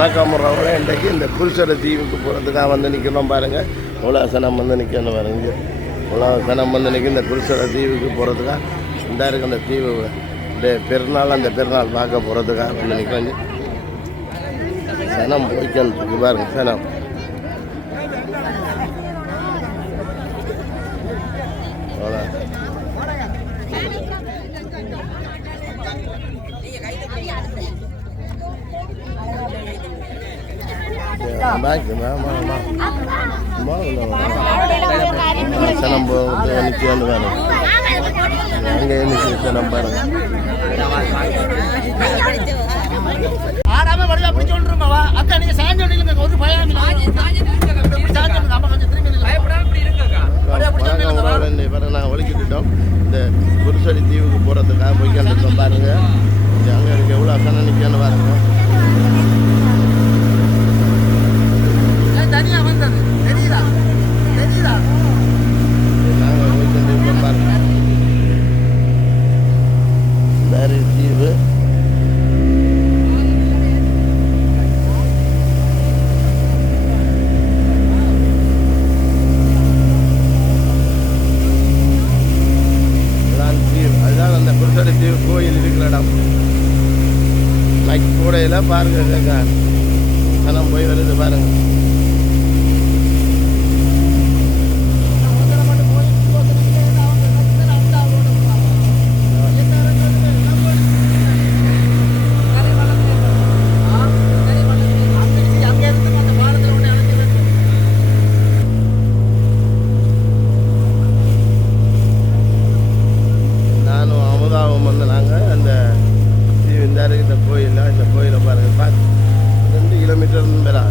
வணக்கம் முறை இன்றைக்கு இந்த குருசோட தீவுக்கு போகிறதுக்காக வந்து நிற்கணும் பாருங்கள். இவ்வளோ சனம் வந்து நிற்கணும் பாருங்க. இவ்வளோ சனம் வந்து நிற்க இந்த குருசோட தீவுக்கு போகிறதுக்காக இந்த இருக்குது அந்த தீவு இந்த பெருநாள் அந்த பெருநாள் பார்க்க போகிறதுக்காக வந்து நிற்கிறாங்க. சனம் போய்க்கிட்டு பாருங்க சனம். சனம் போட்டு நிற்கணும் பாருங்க. அங்கே நிற்க சனம் பாருங்க. நாங்கள் ஒழிக்கிட்டோம். இந்த குருசடி தீவுக்கு போகிறதுக்காக போய்க்கிட்டு பாருங்க. அங்கே இருக்க எவ்வளோ சனம் நிற்கணும் பாருங்க. நாங்கள் போய்க்கிட்டு பாருங்க. வேறு தீவு கோயில் இருக்கிற இடம். லைக் கூடையில் பாருங்க சனம் போய் வருது பாருங்க. இந்த கோயிலை பாருங்கள். 2 கிலோமீட்டர் மேலே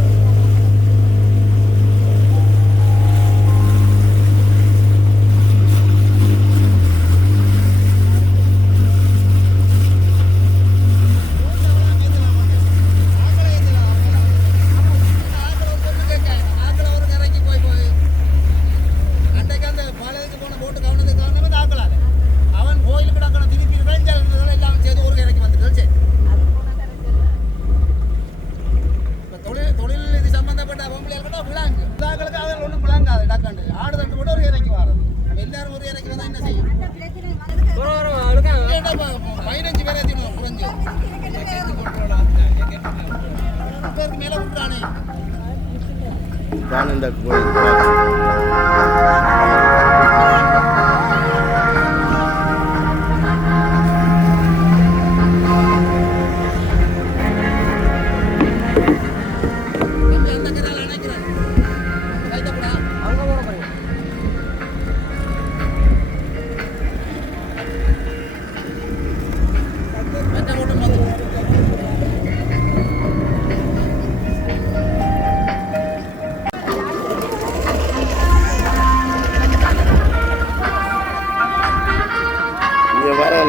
தான் இந்த கோயில்.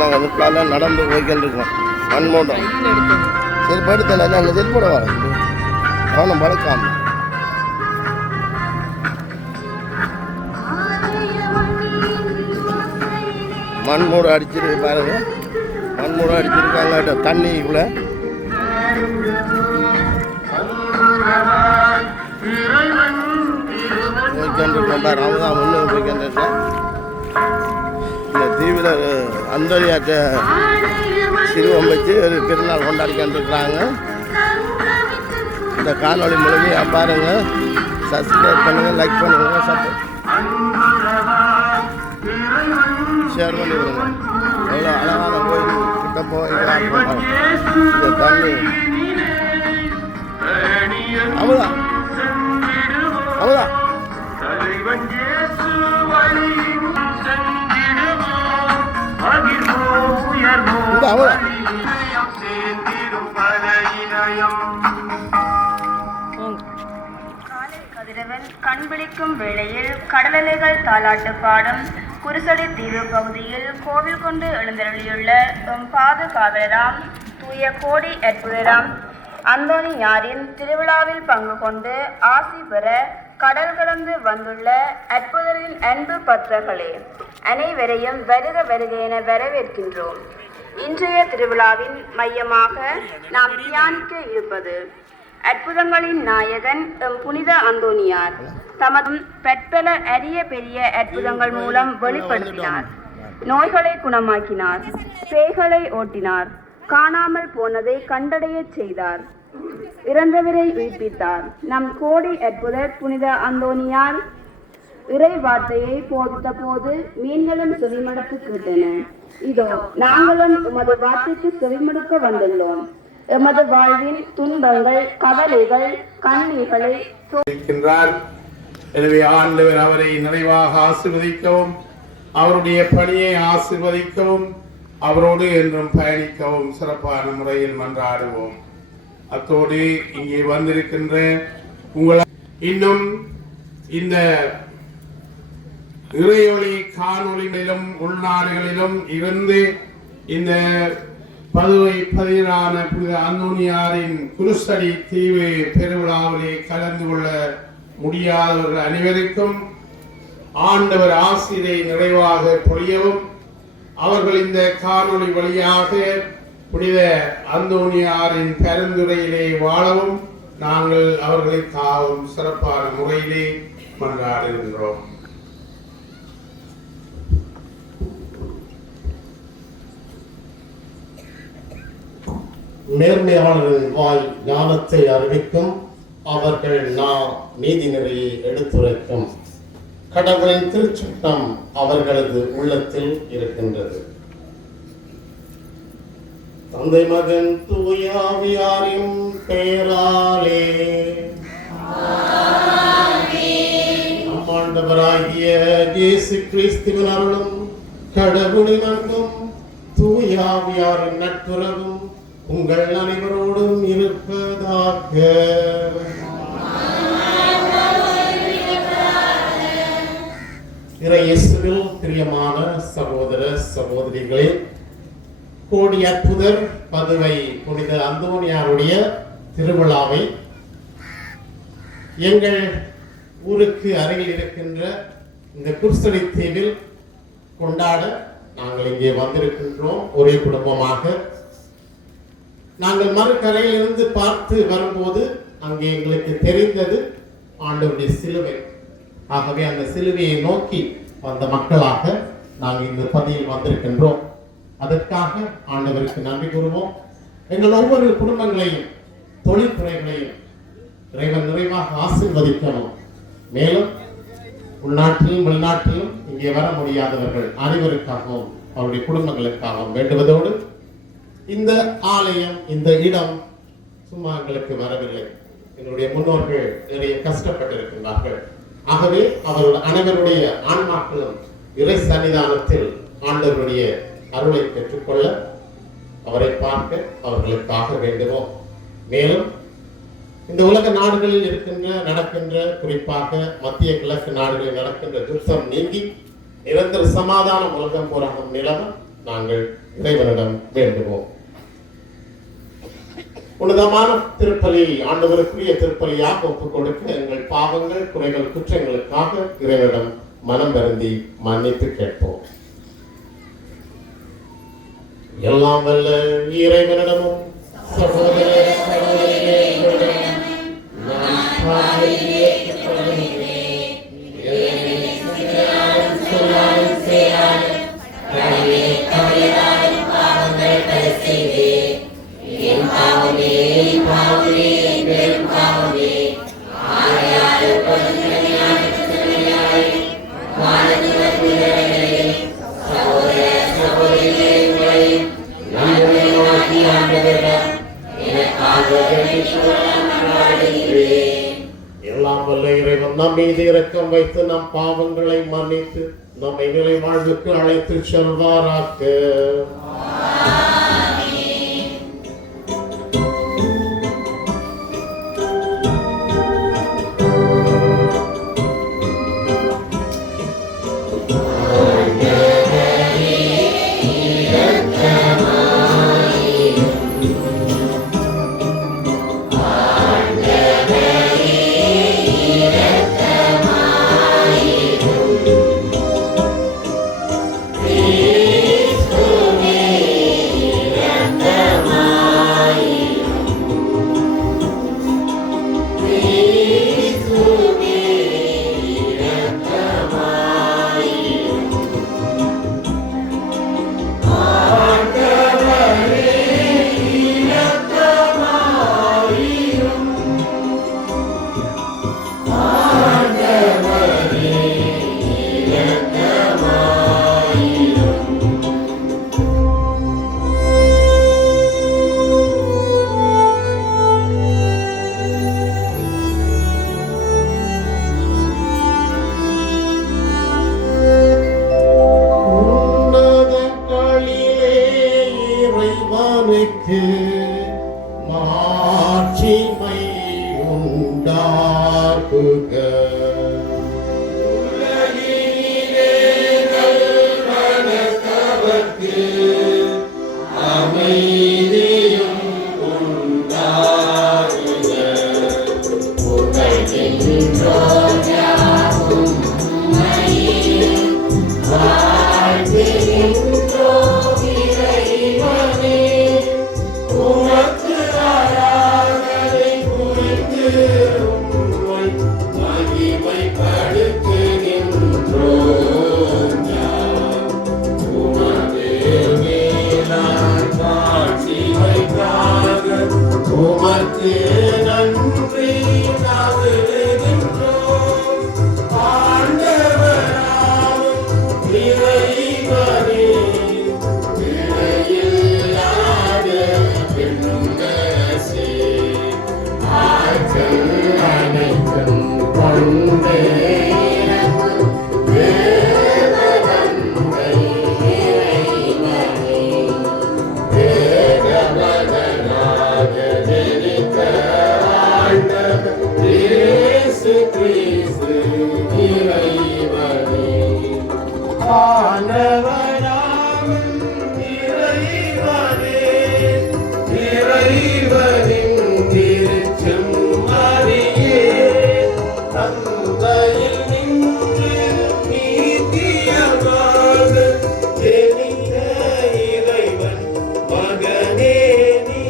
நாங்கள் அதுக்கால நடந்து போய்கள் இருக்கோம். மண்மூட்டம் செருப்பு எடுத்தல அங்கே செருப்போடவா அவனும் பழக்காம மண்மூடு அடிச்சிருக்கு பாருங்க. மண்மூடு அடிச்சிருக்காங்க தண்ணிக்குள்ள. போய்கிட்டு பாரு. அவங்க தான் முன்னே போய்கிட்டு இந்த தீவில் அந்தோனியாட்ட சிறுவம் வச்சு ஒரு திருநாள் கொண்டாடிக்கிட்டுருக்குறாங்க. இந்த காணொளி மூலமாக பாருங்கள். சப்ஸ்கிரைப் பண்ணுங்கள், லைக் பண்ணுங்கள், சப்போர்ட் ஷேர் பண்ணி விடுங்க. எவ்வளோ அழகான கோயில் கிட்ட போய் இந்த தண்ணி அவ்வளோதான் அவ்வளோதான். கண்பிடிக்கும் வேளையில் கடலலைகள் தாலாட்டு பாடும் குருசடி தீவு பகுதியில் கோவில் கொண்டு எழுந்தருளியுள்ள பாதுகாவலராம் தூய கோடி அற்புதராம் அந்தோனியாரின் திருவிழாவில் பங்கு கொண்டு ஆசி பெற கடல் கடந்து வந்துள்ள அற்புதரின் அன்பு பக்தர்களே, அனைவரையும் வருக வருக என வரவேற்கின்றோம். இன்றைய திருவிழாவின் மையமாக நாம் தியானிக்க இருப்பது அற்புதங்களின் நாயகன் புனித அந்தோனியார் தமது பற்பல அரிய பெரிய அற்புதங்கள் மூலம் வெளிப்படுத்தினார். நோய்களை குணமாக்கினார், பேய்களை ஓட்டினார், காணாமல் போனதை கண்டடையச் செய்தார், இறந்தவரை உயிர்ப்பித்தார். நம் கோடி அற்புதர் புனித அந்தோனியார் இறை வார்த்தையை போதித்த போது மீன்களும் செவிமடுத்து கேட்டன. இதோ நாங்களும் உமது வார்த்தைக்கு செவிமடுக்க வந்துள்ளோம். எமது வாழ்வின் துன்பங்கள், கவலைகள், கண்ணீர்களை இருக்கின்றார். எனவே ஆண்டவர் அவரை நிறைவாக ஆசீர்வதிக்கவும், அவருடைய பணியை ஆசீர்வதிக்கவும், அவரோடு என்றும் பயணிக்கவும் சிறப்பான முறையில் மன்றாடுவோம். அத்தோடு இங்கே வந்திருக்கின்ற உங்கள் இன்னும் இந்த இறையொளி காணொளிகளிலும் உள்நாடுகளிலும் இருந்து இந்த பதுவை பதினான புனித அந்தோனியாரின் குருஸ்தடி தீவு பெருவிழாவிலே கலந்து கொள்ள முடியாதவர்கள் அனைவருக்கும் ஆண்டவர் ஆசிரை நிறைவாக பொழியவும், அவர்கள் இந்த காணொளி வழியாக புனித அந்தோனியாரின் பரிந்துரையிலே வாழவும் நாங்கள் அவர்களுக்காகவும் சிறப்பான முறையிலே மன்றாடுகின்றோம். நேர்மையாளரின் வாய் ஞானத்தை அறிவிக்கும், அவர்கள் நீதி நெறியை எடுத்துரைக்கும். கடவுளின் திருச்சட்டம் அவர்களது உள்ளத்தில் இருக்கின்றது. தந்தை மகன் தூய ஆவியாரின் பெயராலே நம் ஆண்டவராகிய இயேசு கிறிஸ்துவின் அருளும் கடவுளின் அன்பும் தூய ஆவியாரின் நட்புறவும் உங்கள் அனைவரோடும் இருப்பதாக. இயேசுவில் பிரியமான சகோதர சகோதரிகளே, கோடி அற்புதர் பதுவை புனித அந்தோனியாருடைய திருவிழாவை எங்கள் ஊருக்கு அருகில் இருக்கின்ற இந்த குருசடி தீவில் கொண்டாட நாங்கள் இங்கே வந்திருக்கின்றோம். ஒரே குடும்பமாக நாங்கள் மறுக்கரையில் இருந்து பார்த்து வரும்போது அங்கே எங்களுக்கு தெரிந்தது ஆண்டவருடைய சிலுவை. ஆகவே அந்த சிலுவையை நோக்கி வந்த மக்களாக நாங்கள் இந்த பதியில் வந்திருக்கின்றோம். அதற்காக ஆண்டவருக்கு நன்றி கூறுவோம். எங்கள் ஒவ்வொரு குடும்பங்களையும் தொழில்துறைகளையும் இறைவன் நிறைவாக ஆசீர்வதிக்கணும். மேலும் உள்நாட்டிலும் வெளிநாட்டிலும் இங்கே வர முடியாதவர்கள் அனைவருக்காகவும் அவருடைய குடும்பங்களுக்காகவும் வேண்டுவதோடு, இந்த ஆலயம் இந்த இடம் சும்மா எங்களுக்கு வரவில்லை. எங்களுடைய முன்னோர்கள் நிறைய கஷ்டப்பட்டிருக்கின்றார்கள். ஆகவே அவர்கள் அனைவருடைய ஆன்மாக்களும் இறை சன்னிதானத்தில் ஆண்டவருடைய அருளை பெற்றுக்கொள்ள அவரை பார்க்க அவர்களுக்காக வேண்டுவோம். மேலும் இந்த உலக நாடுகளில் நடக்கின்ற குறிப்பாக மத்திய கிழக்கு நாடுகளில் நடக்கின்ற யுத்தம் நீங்கி நிரந்தர சமாதான உலகம் போராடும் நிலவ நாங்கள் இறைவனிடம் வேண்டுவோம். உன்னதமான திருப்பலி ஆண்டவருக்குரிய திருப்பலியாக ஒப்புக் கொடுக்க எங்கள் பாவங்கள், குறைகள், குற்றங்களுக்காக இறைவனிடம் மனம் வருந்தி மன்னித்து கேட்போம். எல்லாம் வல்ல இறைவனிடமும் சகோதர சகோதரிகளிடமும் எல்லாம் வல்ல இறைவன் நம் மீது இரக்கம் வைத்து நம் பாவங்களை மன்னித்து நம்மை நிலை வாழ்வுக்கு அழைத்து செல்வாராக. உண்டாக்குக. அமைதியும் உண்டாகுக. உமக்கு ஆராதனை புரிந்து உம்மை மகிமைப்படுத்துகின்றோம். உமது மேலான காட்சிகளுக்காக உமக்கு நன்றி நாடுகின்றோம். ஆண்டவராகும் இறைவனே, இணையில்லாத பெருந்தரசே, ஆற்றல் அனைத்தும் கொண்டே இறங்கும் தேவதந்தை இறைவனே, தேவதனாக ஜனித்த ஆண்டவர் இயேசு கிறிஸ்து இறைவனே, ஆண்டவராகும் இறைவனே, இறைவனின் திருச்செம்மறியே, தந்தையில் நின்று நீதியமாக ஜெனித்த இறைவன் மகனே நீ,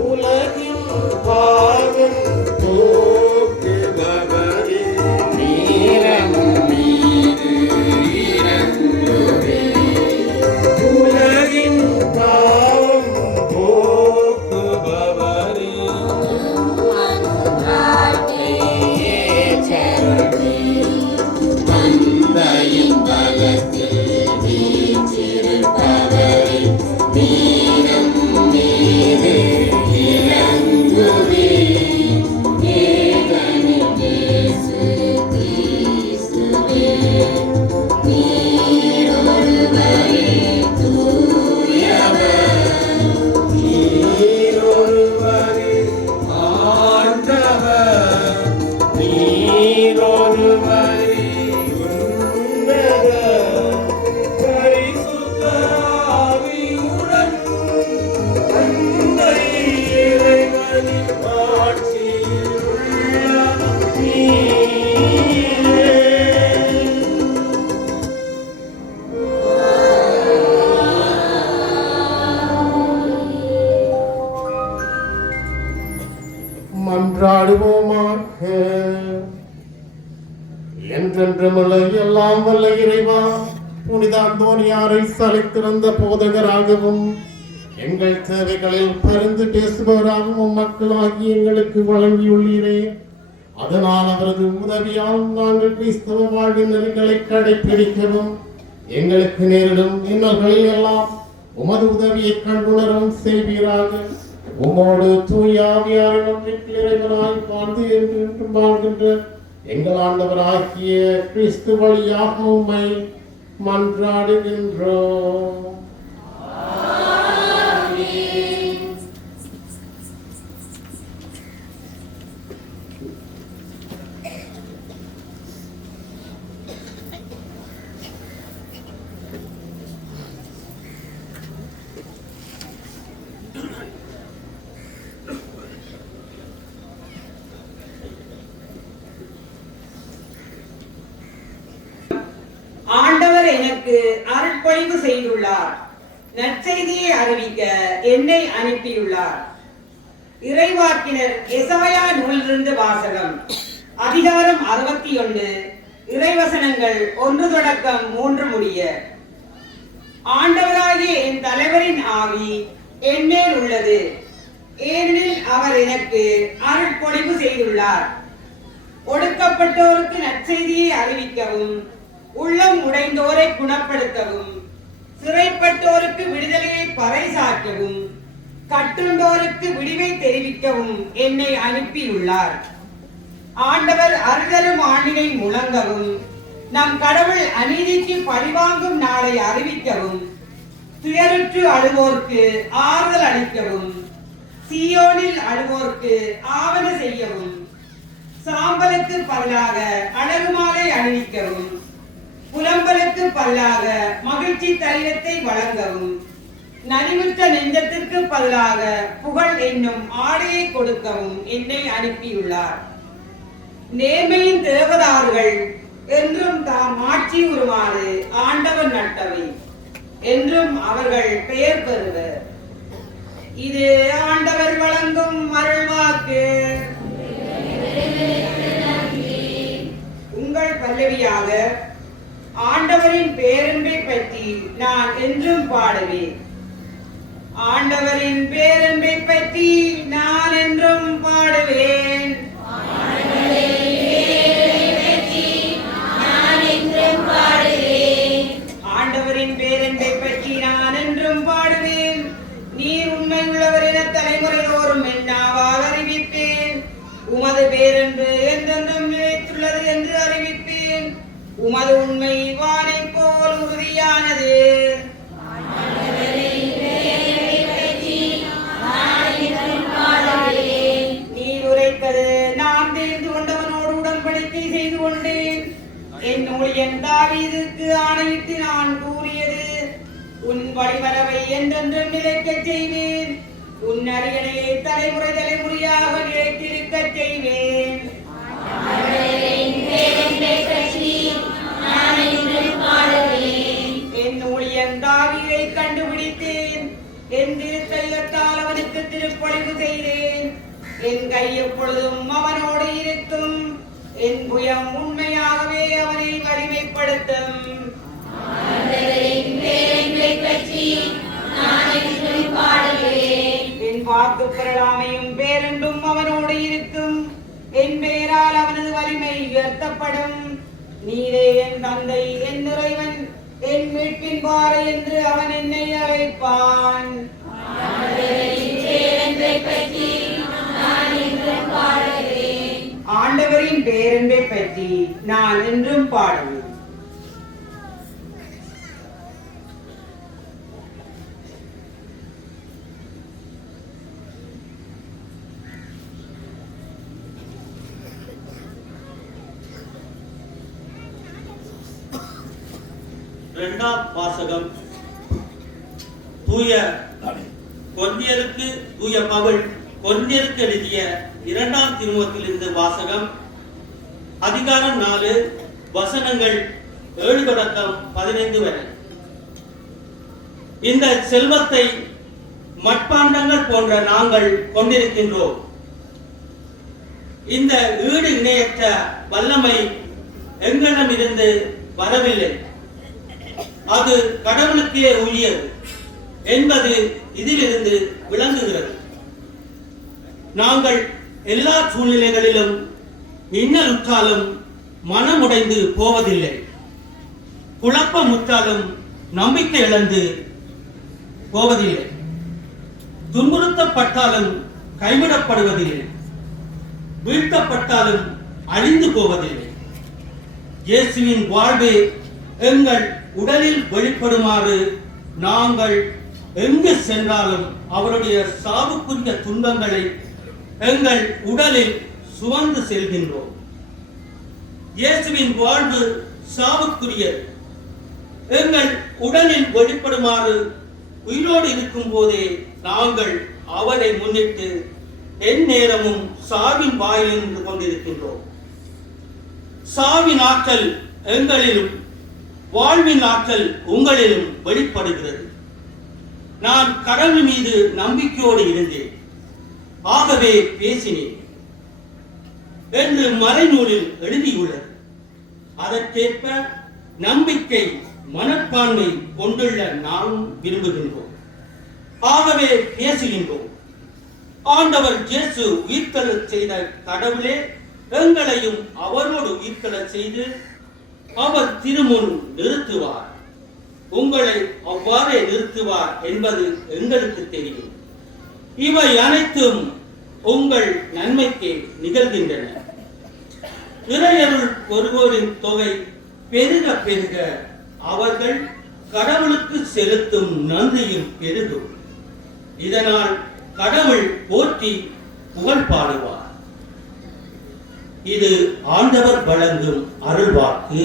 உலகின் பாவம் போக்குபவரே, நீரம் மீது இறங்குவே. உலகின் பாவம் போக்குபவரே, தந்தையின் பலத்தில் வீற்றிருப்பவரே, நீரம் மீது இறங்குவே. ஏகனின் இயேசு கிறிஸ்துவே, நீர் ஒருவரே தூயவர், நீர் ஒருவரே ஆண்டவர், நீர் ஒருவரே உன்னதர், பரிசுத்த ஆவியுடன் தந்தை இறைவனின் ஆட்சியில் உள்ள நீரே. மன்றாடுவோமாக. என்றென்றுமுள்ள எல்லாம் வல்ல இறைவா, புனித அந்தோனியாரை சலித்திருந்த போதகராகவும் எங்கள் தேவைகளில் பரிந்து பேசுபவராகவும் மக்களாகி எங்களுக்கு வழங்கியுள்ளீரே. அதனால் அவரது உதவியால் நாங்கள் கிறிஸ்தவ வாழ்வின் நெறிகளை கடைபிடிக்கவும் எங்களுக்கு நேரிடும் இன்னல்களில் எல்லாம் உமது உதவியை கண்டுணரவும் செய்வீராக. உமோடு தூய ஆவியாரின் ஒன்றில் இறைவனாய் வாழ்ந்து என்று வாழ்கின்ற எங்கள் ஆண்டவராகிய கிறிஸ்து வழியாக உம்மை மன்றாடுகின்றோம். ஆண்டவர் எனக்கு அருட்பொழிவு செய்துள்ளார். நற்செய்தியை அறிவிக்க என்னை அனுப்பியுள்ளார். இறைவாக்கினர் எசாயா நூலிலிருந்து வாசகம். அதிகாரம் 61, இறைவசனங்கள் 1 தொடக்கம் 3 முடிய. ஆண்டவராகிய என் தலைவரின் ஆவி என்மேல் உள்ளது, ஏனெனில் அவர் எனக்கு அருட்பொழிவு செய்துள்ளார். ஒடுக்கப்பட்டோருக்கு நற்செய்தியை அறிவிக்கவும், உள்ளம் உடைந்தோரை குணப்படுத்தவும், சிறைப்பட்டோருக்கு விடுதலையை பறைசாற்றவும், கட்டுண்டோருக்கு விடிவை தெரிவிக்கவும் என்னை அனுப்பியுள்ளார். ஆண்டவர் அறுதலும் ஆண்டினை முழங்கவும், நம் கடவுள் அநீதிக்கு பழிவாங்கும் நாளை அறிவிக்கவும், துயருற்று அழுவோர்க்கு ஆறுதல் அளிக்கவும், சீயோனில் அழுவோர்க்கு ஆவன செய்யவும், சாம்பலுக்கு பதிலாக அழகு மாலை அணிவிக்கவும், புலம்பலுக்கு பதிலாக மகிழ்ச்சி தைலத்தை வழங்கவும், நலிவுற்ற நெஞ்சத்திற்கு பதிலாக புகழ் என்னும் ஆடையை கொடுக்கவும் என்னை அனுப்பியுள்ளார். நேர்மையின் தேவதார்கள் என்றும் தாம் ஆட்சி உருமாறு ஆண்டவர் நட்டவை என்றும் அவர்கள் பெயர் பெறுவர். இது ஆண்டவர் வழங்கும் அருள்வாக்கு. உங்கள் பல்லவியாக ஆண்டவரின் பேரன்பை பற்றி நான் என்றும் பாடுவேன். ஆண்டவரின் பேரன்பை பற்றி நான் என்றும் பாடுவேன். ஆண்டவரின் பேரன்பை பற்றி நான் என்றும் பாடுவேன். நீர் உண்மை உள்ளவர் என தலைமுறை தோறும் என்னாவால் அறிவிப்பேன். உமது பேரன்பு என்றென்றும் நிலைத்துள்ளது என்று அறிவிப்பேன். உமது உண்மை வானை போல் உறுதியானது. நீர் உரைத்தது நான் தெரிந்து கொண்டவனோடு உடன்படிக்கை செய்து கொண்டேன். என் ஊழியன் தாவீதுக்கு ஆணையிட்டு நான் கூறியது, உன் வழிமரபை என்றென்றும் நிலைக்கச் செய்வேன். உன் அரியணையை தலைமுறை தலைமுறையாக நிலைத்திருக்கச் செய்வேன். என் ஊழியன் தாவீதை கண்டுபிடித்தேன். என் திருக்கையத்தால் அவனுக்கு திருப்பணிவு செய்தேன். என் கை எப்பொழுதும் அவனோடு இருக்கும். என் புயம் உண்மையாகவே அவனை வலிமைப்படுத்தும். என் வாக்கு பெறலாமையும் பேரன்பும் அவனோடு இருக்கும். என் பெயரால் அவனது வலிமை உயர்த்தப்படும். நீரே என் தந்தை, என் இறைவன், என் மீட்பின் பாறை என்று அவன் என்னை அழைப்பான். ஆண்டவரின் பேரன்பை பற்றி நான் என்றும் பாடுவேன். இரண்டாம் வாசகம். தூய கொரிந்தியருக்கு தூய பவுல் கொரிந்தியருக்கு எழுதிய இரண்டாம் திருமுகத்திலிருந்து வாசகம். அதிகாரம் 4, வசனங்கள் 7 தொடக்கம் 15 வரை. இந்த செல்வத்தை மட்பாண்டங்கள் போன்ற நாங்கள் கொண்டிருக்கின்றோம். இந்த ஈடு இணையற்ற வல்லமை எங்களிடமிருந்து வரவில்லை, அது கடவுளுக்கே உரியது என்பது இதிலிருந்து விளங்குகிறது. நாங்கள் எல்லா சூழ்நிலைகளிலும் இன்னலுற்றாலும் மனமுடைந்து போவதில்லை, குழப்பமுற்றாலும் நம்பிக்கை இழந்து போவதில்லை, துன்புறுத்தப்பட்டாலும் கைவிடப்படுவதில்லை, வீழ்த்தப்பட்டாலும் அழிந்து போவதில்லை. இயேசுவின் வாழ்வே எங்கள் உடலில் வெளிப்படுமாறு நாங்கள் எங்கு சென்றாலும் அவருடைய சாவுக்குரிய துன்பங்களை எங்கள் உடலில் சுமந்து செல்கின்றோம். இயேசுவின் வாழ்வு சாவுக்குரியது. எங்கள் உடலில் வெளிப்படுமாறு உயிரோடு இருக்கும் போதே நாங்கள் அவரை முன்னிட்டு எந்நேரமும் சாவின் வாயில் நின்று கொண்டிருக்கின்றோம். சாவின் ஆற்றல் எங்களிலும் வாழ்வின் ஆற்றல் உங்களிலும் வெளிப்படுகிறது. நான் கடவுள் மீது நம்பிக்கையோடு இருந்தேன், ஆகவே பேசினேன் என்று மறைநூலில் எழுதியுள்ளது. அதற்கேற்ப நம்பிக்கை மனப்பான்மை கொண்டுள்ள நாம் விரும்புகின்றோம், ஆகவே பேசுகின்றோம். ஆண்டவர் இயேசு உயிர்த்தெழச் செய்த கடவுளே எங்களையும் அவரோடு உயிர்த்தெழச் செய்து அவர் திருமுன் நிறுத்துவார். உங்களை அவ்வாறே நிறுத்துவார் என்பது எங்களுக்கு தெரியும். இவை அனைத்தும் உங்கள் நன்மைக்கு நிகழ்கின்றன. இறையருள் ஒருவரின் தொகை பெருக பெருக அவர்கள் கடவுளுக்கு செலுத்தும் நன்றியும் பெருகும். இதனால் கடவுள் போற்றி புகழ் பாடுவார். இது ஆண்டவர் வழங்கும் அருள்வாக்கு.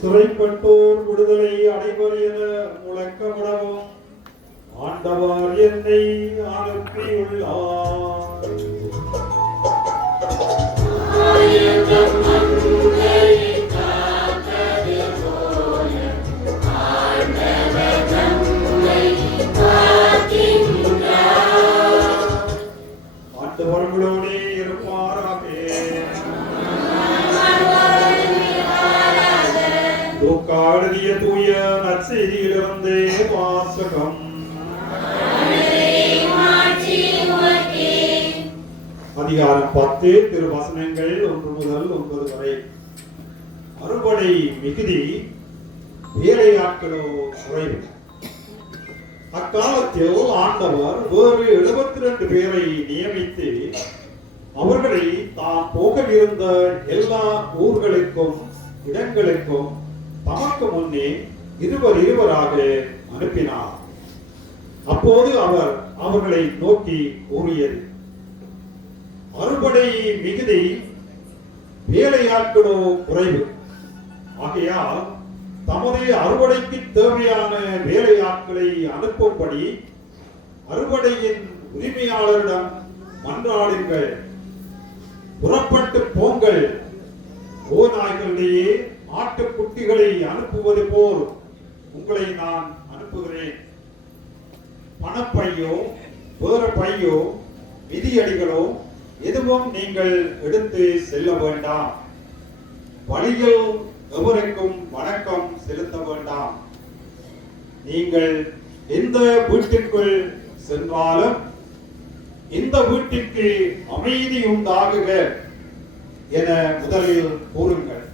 சிறைப்பட்டோர் விடுதலை அடைவர் என முழக்கமிடவும் ஆண்டவர் என்னை அனுப்பியுள்ளார். ஆண்டவர்களோடே இருப்பாராக. லூக்கா எழுதிய தூய நற்செய்தியிலிருந்து வாசகம். அதிகாரம் 10 திருவசனங்கள் 1 முதல் 9 வரை. அறுவடை மிகுதி, வேலையாட்களோ குறைவு. அக்காலத்தில் ஆண்டவர் வேறு 72 பேரை நியமித்து அவர்களை தாம் போகவிருந்த எல்லா ஊர்களுக்கும் இடங்களுக்கும் தமக்கு முன்னே இருவராக அனுப்பினார். அப்போது அவர் அவர்களை நோக்கி கூறியது, அறுவடை மிகுதி, வேலையாட்களோ குறைவு. ஆகையால் தமது அறுவடைக்கு தேவையான வேலையாட்களை அனுப்பும்படி அறுவடையின் உரிமையாளரிடம் மன்றாடுங்கள். புறப்பட்டு போங்கள். ஓநாய்களிடையே ஆட்டுக்குட்டிகளை அனுப்புவது போல் உங்களை நான் அனுப்புகிறேன். பணப்பையோ வேற பையோ மிதியடிகளோ எதுவும் நீங்கள் எடுத்து செல்ல வேண்டாம். வழியில் எவருக்கும் வணக்கம் செலுத்த வேண்டாம். நீங்கள் எந்த வீட்டிற்குள் சென்றாலும் இந்த வீட்டிற்கு அமைதி உண்டாகுக என முதலில் கூறுங்கள்.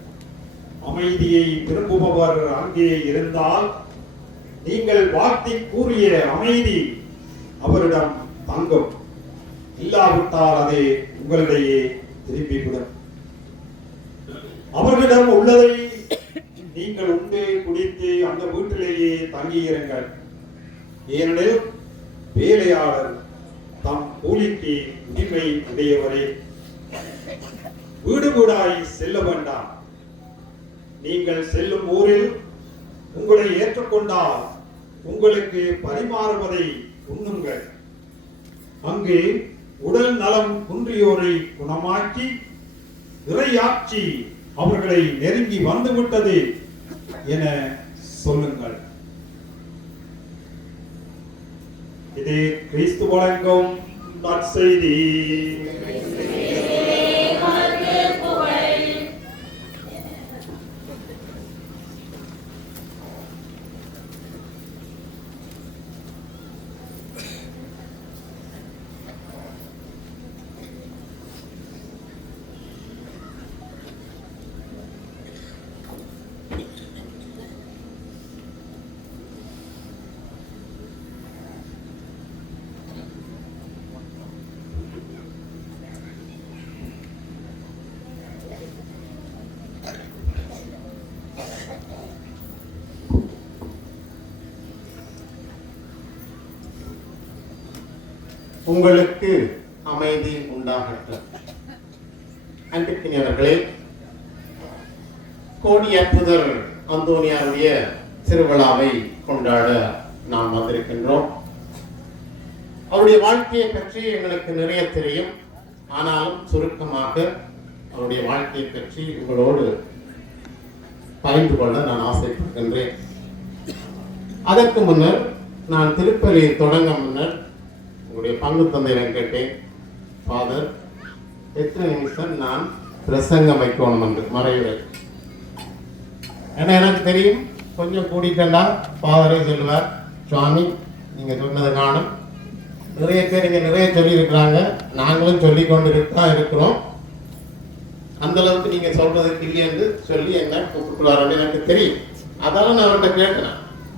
அமைதியை விரும்புபவர் அங்கே இருந்தால் நீங்கள் வார்த்தை கூறிய அமைதி அவரிடம் தங்கும். இல்லாவிட்டால் அது உங்களிடையே திரும்பிவிடும். அவர்களிடம் உள்ளதை நீங்கள் உண்டு குடித்து அந்த வீட்டிலேயே தங்கியிருங்கள். ஏனெனில் வேலையாளர் தம் கூலிக்கு உரிமை உடையவரே. வீடு வீடாய் செல்ல வேண்டாம். நீங்கள் செல்லும் ஊரில் உங்களை ஏற்றுக்கொண்டால் உங்களுக்கு பரிமாறுவதை உண்ணுங்கள். அங்கு உடல் நலம் குன்றியோரை குணமாக்கி இறையாட்சி அவர்களை நெருங்கி வந்துவிட்டது என சொல்லுங்கள். இது கிறிஸ்து வழங்கும் நற்செய்தி. உங்களுக்கு அமைதி உண்டாகட்டும். அன்பிற்கினியவர்களே, கோடியற்புதர் அந்தோனியாருடைய திருவிழாவை கொண்டாட நாம் வந்திருக்கின்றோம். அவருடைய வாழ்க்கையை பற்றி எங்களுக்கு நிறைய தெரியும். ஆனாலும் சுருக்கமாக அவருடைய வாழ்க்கையை பற்றி உங்களோடு பகிர்ந்து கொள்ள நான் ஆசைப்படுகின்றேன். அதற்கு முன்னர் நான் திருப்பலி தொடங்க முன்னர் உங்களுடைய பங்கு தந்தையிடம் கேட்டேன், ஃபாதர், எத்தனை நிமிஷம் நான் பிரசங்கம் வைக்கணும் என்று மறைவுரை. ஏன்னா எனக்கு தெரியும், கொஞ்சம் கூட்டிட்டா ஃபாதரே சொல்லுவார், சுவாமி நீங்க சொன்னதை காணும், நிறைய பேர் இங்க நிறைய சொல்லியிருக்கிறாங்க, நாங்களும் சொல்லி கொண்டு தான் இருக்கிறோம், அந்த அளவுக்கு நீங்க சொல்றதுக்கு இல்லையென்று சொல்லி என்ன கூப்பிட்டு வரேன்னு எனக்கு தெரியும். அதெல்லாம் நான் அவர்கிட்ட கேட்டேன்.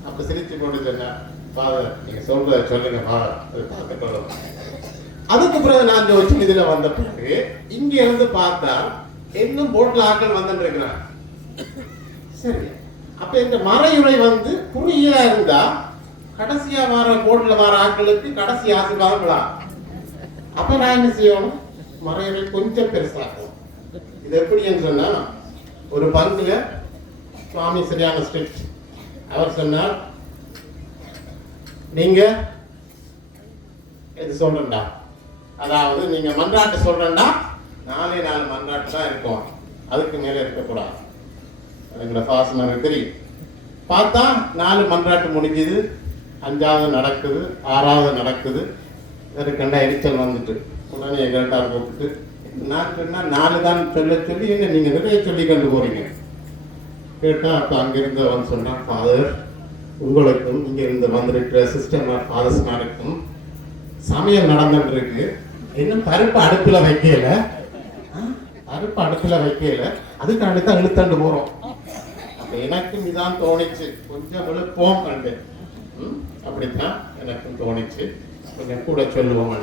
அப்ப சிரிச்சு போட்டு சொன்னேன், ஃபாதர் நீங்க சொல்றத சொல்லுங்க ஃபாதர், அது பார்த்துக்கொள்ளும். அதுக்கு பிறகு நான் ஜோதிச்சு இதுல வந்த பிறகு இங்க இருந்து பார்த்தா இன்னும் போட்ல ஆட்கள் வந்துட்டு இருக்கிறாங்க. சரி, அப்ப இந்த மறையுரை குறுகியா இருந்தா கடைசியா வர போட்ல வர ஆட்களுக்கு கடைசி ஆசீர்வாதம். அப்ப நான் என்ன செய்யணும், மறையுரை கொஞ்சம் பெருசாகும். இது எப்படின்னு சொன்னா, ஒரு பங்குல சுவாமி சரியான ஸ்ட்ரிக்ட். அவர் சொன்னார், நீங்க இது சொல்றா, அதாவது நீங்க மன்றாட்டு சொல்றா 4 மன்றாட்டு தான் இருக்கும், அதுக்கு மேல இருக்கக்கூடாது. எங்களோட பாசனம் தெரியும். பார்த்தா 4 மன்றாட்டு முடிஞ்சது, 5வது நடக்குது, 6வது நடக்குது. இதற்கண்டா எரிச்சல் வந்துட்டு உடனே எங்கள்கிட்ட கூப்பிட்டு, நான் சொன்னா 4 தான் சொல்ல சொல்லி என்ன நீங்க நிறைய சொல்லி கொண்டு போறீங்க கேட்டா, அப்ப அங்கிருந்து அவன் சொன்னான், ஃபாதர் உங்களுக்கும் இங்க இருந்து வந்திருக்கிற சிஸ்டம் ஃபாதர்ஸ்மாருக்கும் சமையல் நடந்துட்டு இருக்கு, இன்னும் பருப்பு அடுப்புல வைக்கல, அதுக்கு அடுத்த இழுத்தாண்டு போறோம். அப்ப எனக்கும் இதான் தோணிச்சு, கொஞ்சம் விழுப்போம் கண்டு, அப்படித்தான் எனக்கும் தோணிச்சு, கொஞ்சம் கூட சொல்லுவோம்.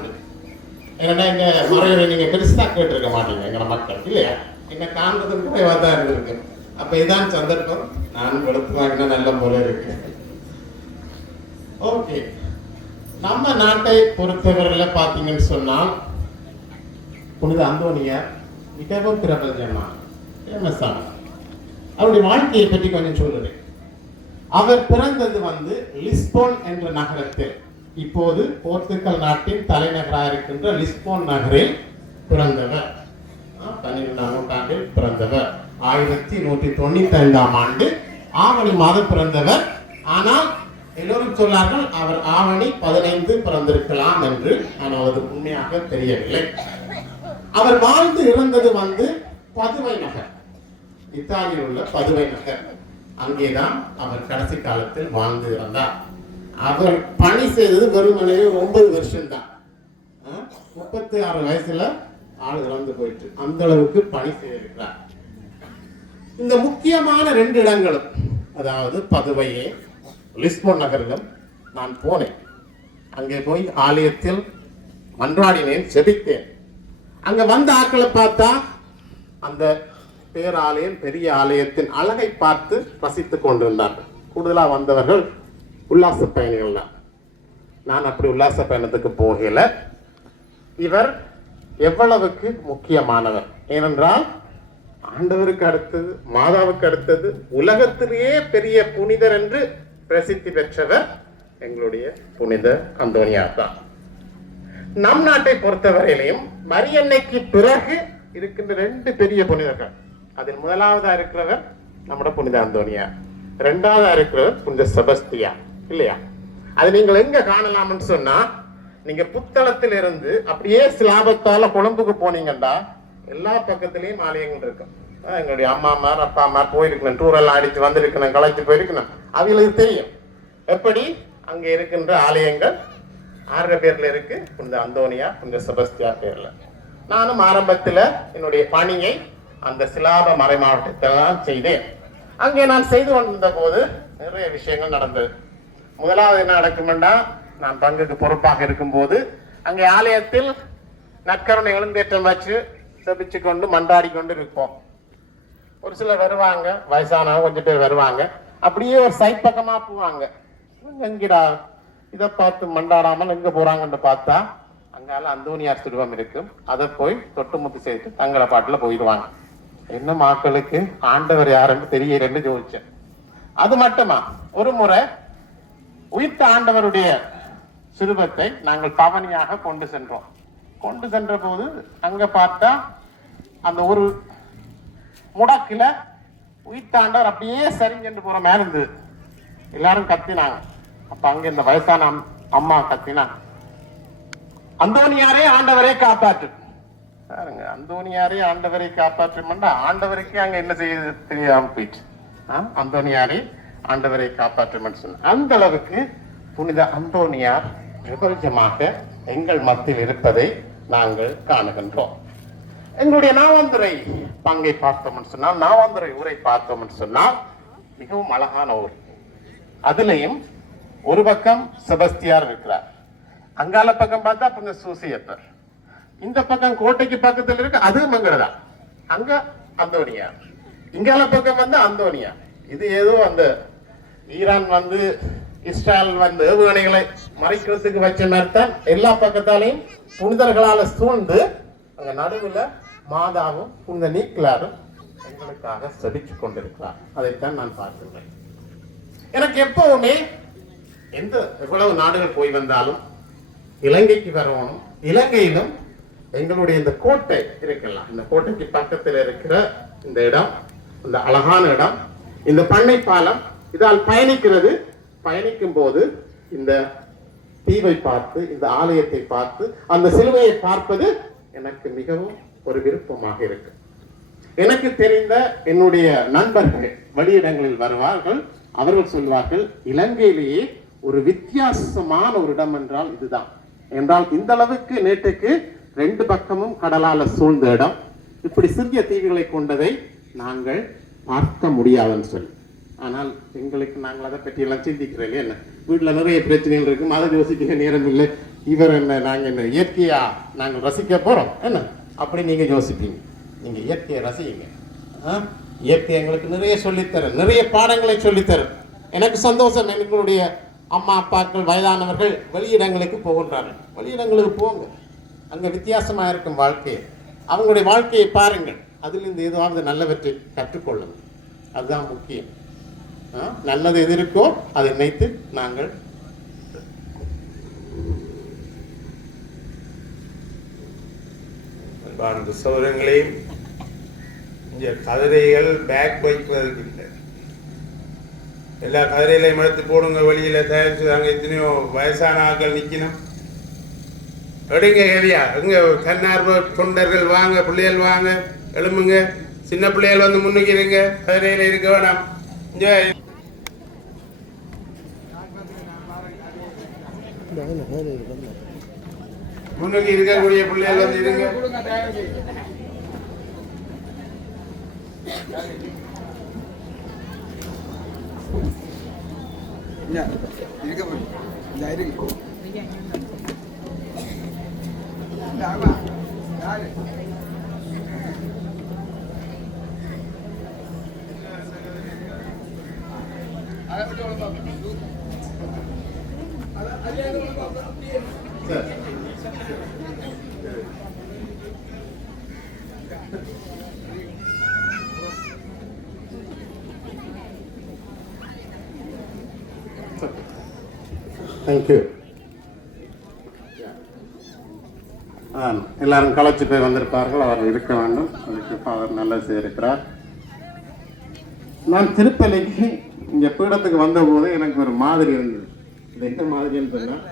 ஏன்னா எங்க மறையுரை நீங்க பெருசா கேட்டிருக்க மாட்டீங்க எங்க மக்கள் இல்லையா, என்ன காண்றது குறைவா தான் இருந்திருக்கு. அப்ப இதான் சந்தர்ப்பம், நான் வெளுத்துவாங்கினா நல்ல போல இருக்கு. ஓகே, நம்ம நாட்டை பொறுத்தவரையில பாத்தீங்கன்னு சொன்னால் புனித அந்தோனியார் மிகவும் பிரபலமான ஃபேமஸான, அவருடைய வாழ்க்கையை பற்றி கொஞ்சம் சொல்லுறேன். அவர் பிறந்தது லிஸ்போன் என்ற நகரத்தில், இப்போது போர்த்துகல் நாட்டின் தலைநகராக இருக்கின்ற லிஸ்போன் நகரில் பிறந்தவர். 12ஆம் நூற்றாண்டில் பிறந்தவர். 1195ஆம் ஆண்டு ஆவணி மாதம் பிறந்தவர். ஆனால் எல்லோரும் சொன்னார்கள் அவர் ஆவணி 15 பிறந்திருக்கலாம் என்று. ஆனால் அது உண்மையாக தெரியவில்லை. அவர் வாழ்ந்து இறந்தது பதுவை நகர், இத்தாலியில் உள்ள பதுவை நகர். அங்கேதான் அவர் கடைசி காலத்தில் வாழ்ந்து இறந்தார். அவர் பணி செய்தது வெறுமனே 9 வருஷம் தான். 36 வயசுல ஆள் இறந்து போயிட்டு, அந்த அளவுக்கு பணி செய்திருக்கிறார். இந்த முக்கியமான 2 இடங்களும், அதாவது பதுவையே லிஸ்போன் நகரிலும் நான் போனேன். அங்கே போய் ஆலயத்தில் மன்றாடினேன், செபித்தேன். அங்க வந்த ஆட்களை பார்த்தா அந்த பேராலயம், பெரிய ஆலயத்தின் அழகை பார்த்து ரசித்துக் கொண்டிருந்தார்கள். கூடுதலா வந்தவர்கள் உல்லாச பயணிகள் தான். நான் அப்படி உல்லாச பயணத்துக்கு போகல. இவர் எவ்வளவுக்கு முக்கியமானவர், ஏனென்றால் ஆண்டவருக்கு அடுத்தது, மாதாவுக்கு அடுத்தது, உலகத்திலேயே பெரிய புனிதர் என்று பிரசித்தி பெற்றவர் எங்களுடைய புனித அந்தோனியார் தான். நம் நாட்டை பொறுத்தவரையிலையும் மரியன்னைக்கு பிறகு இருக்கின்ற 2 பெரிய புனிதர்கள். அதில் முதலாவதா இருக்கிறவர் நம்முடைய புனித அந்தோனியார், 2வதா இருக்கிறவர் புனித செபஸ்தியார் இல்லையா. அது நீங்கள் எங்க காணலாம்னு சொன்னா, நீங்க புத்தளத்தில் இருந்து அப்படியே சிலாபத்தால கொழும்புக்கு போனீங்கன்னா எல்லா பக்கத்திலையும் ஆலயங்கள் இருக்கும். எங்களுடைய அம்மாமார் அப்பாமார் போயிருக்கணும், டூர் எல்லாம் அடிச்சு வந்திருக்கணும், கலைச்சு போயிருக்கணும், அவங்களுக்கு தெரியும் எப்படி அங்க இருக்கின்ற ஆலயங்கள் 6 பேர்ல இருக்கு. புனித அந்தோனியா, புனித செபஸ்தியார் பேர்ல. நானும் ஆரம்பத்துல என்னுடைய பணியை அந்த சிலாப மறை மாவட்டத்தெல்லாம் செய்தேன். அங்கே நான் செய்து கொண்டிருந்த போது நிறைய விஷயங்கள் நடந்தது. முதலாவது என்ன நடக்கும்னா, நான் பங்குக்கு பொறுப்பாக இருக்கும் போது அங்கே ஆலயத்தில் நற்கருணை எழுந்தேற்றம் வச்சு செபிச்சு கொண்டு மன்றாடி கொண்டு இருப்போம். ஒரு சிலர் வருவாங்க, வயசானவங்க கொஞ்சம் பேர் வருவாங்க, அப்படியே ஒரு சைட் பக்கமா போவாங்க. எங்கடா இதை பார்த்து மண்டாடாமல் எங்க போறாங்கன்னு பார்த்தா அங்கால அந்தோனியார் சுருவம் இருக்கும். அதை போய் தொட்டுமுத்து செய்து தங்களை பாட்டுல போயிடுவாங்க. என்ன மக்களுக்கு ஆண்டவர் யாருன்னு தெரியலன்னு யோசிச்சேன். அது மட்டுமா, ஒரு முறை உயிர்த்த ஆண்டவருடைய சிறுவத்தை நாங்கள் பவனியாக கொண்டு சென்றோம். கொண்டு சென்ற போது அங்க பார்த்தா அந்த ஒரு முடக்கில உயிர்த்த ஆண்டவர் அப்படியே சரிஞ்சென்று போற மேல இருந்தது. எல்லாரும் கத்தினாங்க. அப்ப அங்க இந்த வயசான அம்மா கத்தினாங்க, அந்தோனியாரே ஆண்டவரே காப்பாற்று. பாருங்க, அந்தோனியாரே ஆண்டவரை காப்பாற்றுமெண்டா ஆண்டவருக்கு அங்க என்ன செய்ய தெரியாம போயிட்டு. அந்தோனியாரே ஆண்டவரை காப்பாற்றுமென்னு சொன்ன அந்த அளவுக்கு புனித அந்தோனியார் விபரீதமாக எங்கள் மத்தியில் இருப்பதை நாங்கள் காணுகின்றோம். எங்களுடைய நாவந்துரை பங்கை பார்த்தோம்னு சொன்னால், நாவந்துரை ஊரை பார்த்தோம்னு சொன்னால் மிகவும் அழகான ஊர். அதுலயும் ஒரு பக்கம் செபஸ்தியார் இருக்கிறார், அங்கால பக்கம் பார்த்தா புனித சூசியப்பர், இந்த பக்கம் கோட்டைக்கு பக்கத்தில் இருக்கு அது மங்களதான், அங்க அந்தோனியார், இங்கால பக்கம் வந்து அந்தோனியார். இது ஏதோ அந்த ஈரான் வந்து இஸ்ரேல் வந்து ஏவுகணைகளை மறைக்கிறதுக்கு வச்ச நேரத்தான் எல்லா பக்கத்தாலையும் புனிதர்களால சூழ்ந்து அங்க நடுவுல மாதாவும் புனித நீக்கலாரும் எங்களுக்காக செபிச்சு கொண்டிருக்கிறார். அதைத்தான் நான் பார்க்கிறேன். எனக்கு எப்பவுமே எவ்வளவு நாடுகள் போய் வந்தாலும் இலங்கைக்கு வரணும். இலங்கையிலும் எங்களுடைய இந்த கோட்டை இருக்கலாம், இந்த கோட்டைக்கு பக்கத்தில் இருக்கிற இந்த இடம், இந்த அழகான இடம், இந்த பண்ணை பாலம், இதால் பயணிக்கும் போது இந்த தீவை பார்த்து, இந்த ஆலயத்தை பார்த்து, அந்த சிலுவையை பார்ப்பது எனக்கு மிகவும் ஒரு விருப்பமாக இருக்கு. எனக்கு தெரிந்த என்னுடைய நண்பர்கள் வெளியிடங்களில் வருவார்கள், அவர்கள் சொல்வார்கள், இலங்கையிலேயே ஒரு வித்தியாசமான ஒரு இடம் என்றால் இதுதான் என்றால், இந்த அளவுக்கு நேற்றுக்கு 2 பக்கமும் கடலால சூழ்ந்த இடம், இப்படி சிறிய தீவுகளை கொண்டதை நாங்கள் பார்க்க முடியாதுன்னு சொல்லி. ஆனால் எங்களுக்கு நாங்கள் அதை பற்றி எல்லாம் சிந்திக்கிறோம். என்ன வீட்டில் நிறைய பிரச்சனைகள் இருக்கும், அதை யோசிக்க நேரம் இல்லை. இவர் என்ன, நாங்கள் என்ன இயற்கையா நாங்கள் ரசிக்க போறோம் என்ன அப்படி நீங்க யோசிப்பீங்க. நீங்க இயற்கையை ரசிங்க. இயற்கை எங்களுக்கு நிறைய சொல்லித்தரும், நிறைய பாடங்களை சொல்லித்தரும். எனக்கு சந்தோஷம், எங்களுடைய அம்மா அப்பாக்கள் வயதானவர்கள் வெளியிடங்களுக்கு போகின்றார்கள். வெளியிடங்களுக்கு போங்க, அங்க வித்தியாசமா இருக்கும் வாழ்க்கை. அவங்களுடைய வாழ்க்கையை பாருங்கள், அதிலிருந்து ஏதாவது நல்லவற்றை கற்றுக்கொள்ளுங்கள். அதுதான் முக்கியம். நல்லது எது இருக்கோ அதை நினைத்து நாங்கள் சௌரங்களையும் இங்க கதிரைகள் பேக் வைப்பதற்கு இல்லை, எல்லா கதிரைகளையும் எடுத்து போடுங்க வெளியில தயாரிச்சு. அங்கே எத்தனையோ வயசான ஆட்கள் நிக்கணும், எடுங்க ஏரியா எங்க தன்னார்வ தொண்டர்கள் வாங்க, பிள்ளைகள் வாங்க, எழும்புங்க, சின்ன பிள்ளைகள் வந்து முன்னுக்கு இருங்க, கதிரையில இருக்க வேணாம். முன்னுக்கு இருக்கக்கூடிய பிள்ளைகள் வந்து இருங்க. தேங்க்யூ. எல்லாரும் களைச்சு போய் வந்திருப்பார்கள், அவர் இருக்க வேண்டும். அதுக்கு அவர் நல்லது செய்திருக்கிறார். நான் திருப்பதிக்கு இங்க பீடத்துக்கு வந்தபோது எனக்கு ஒரு மாதிரி இருந்தது. இது என்ன மாதிரின்னு சொன்னால்,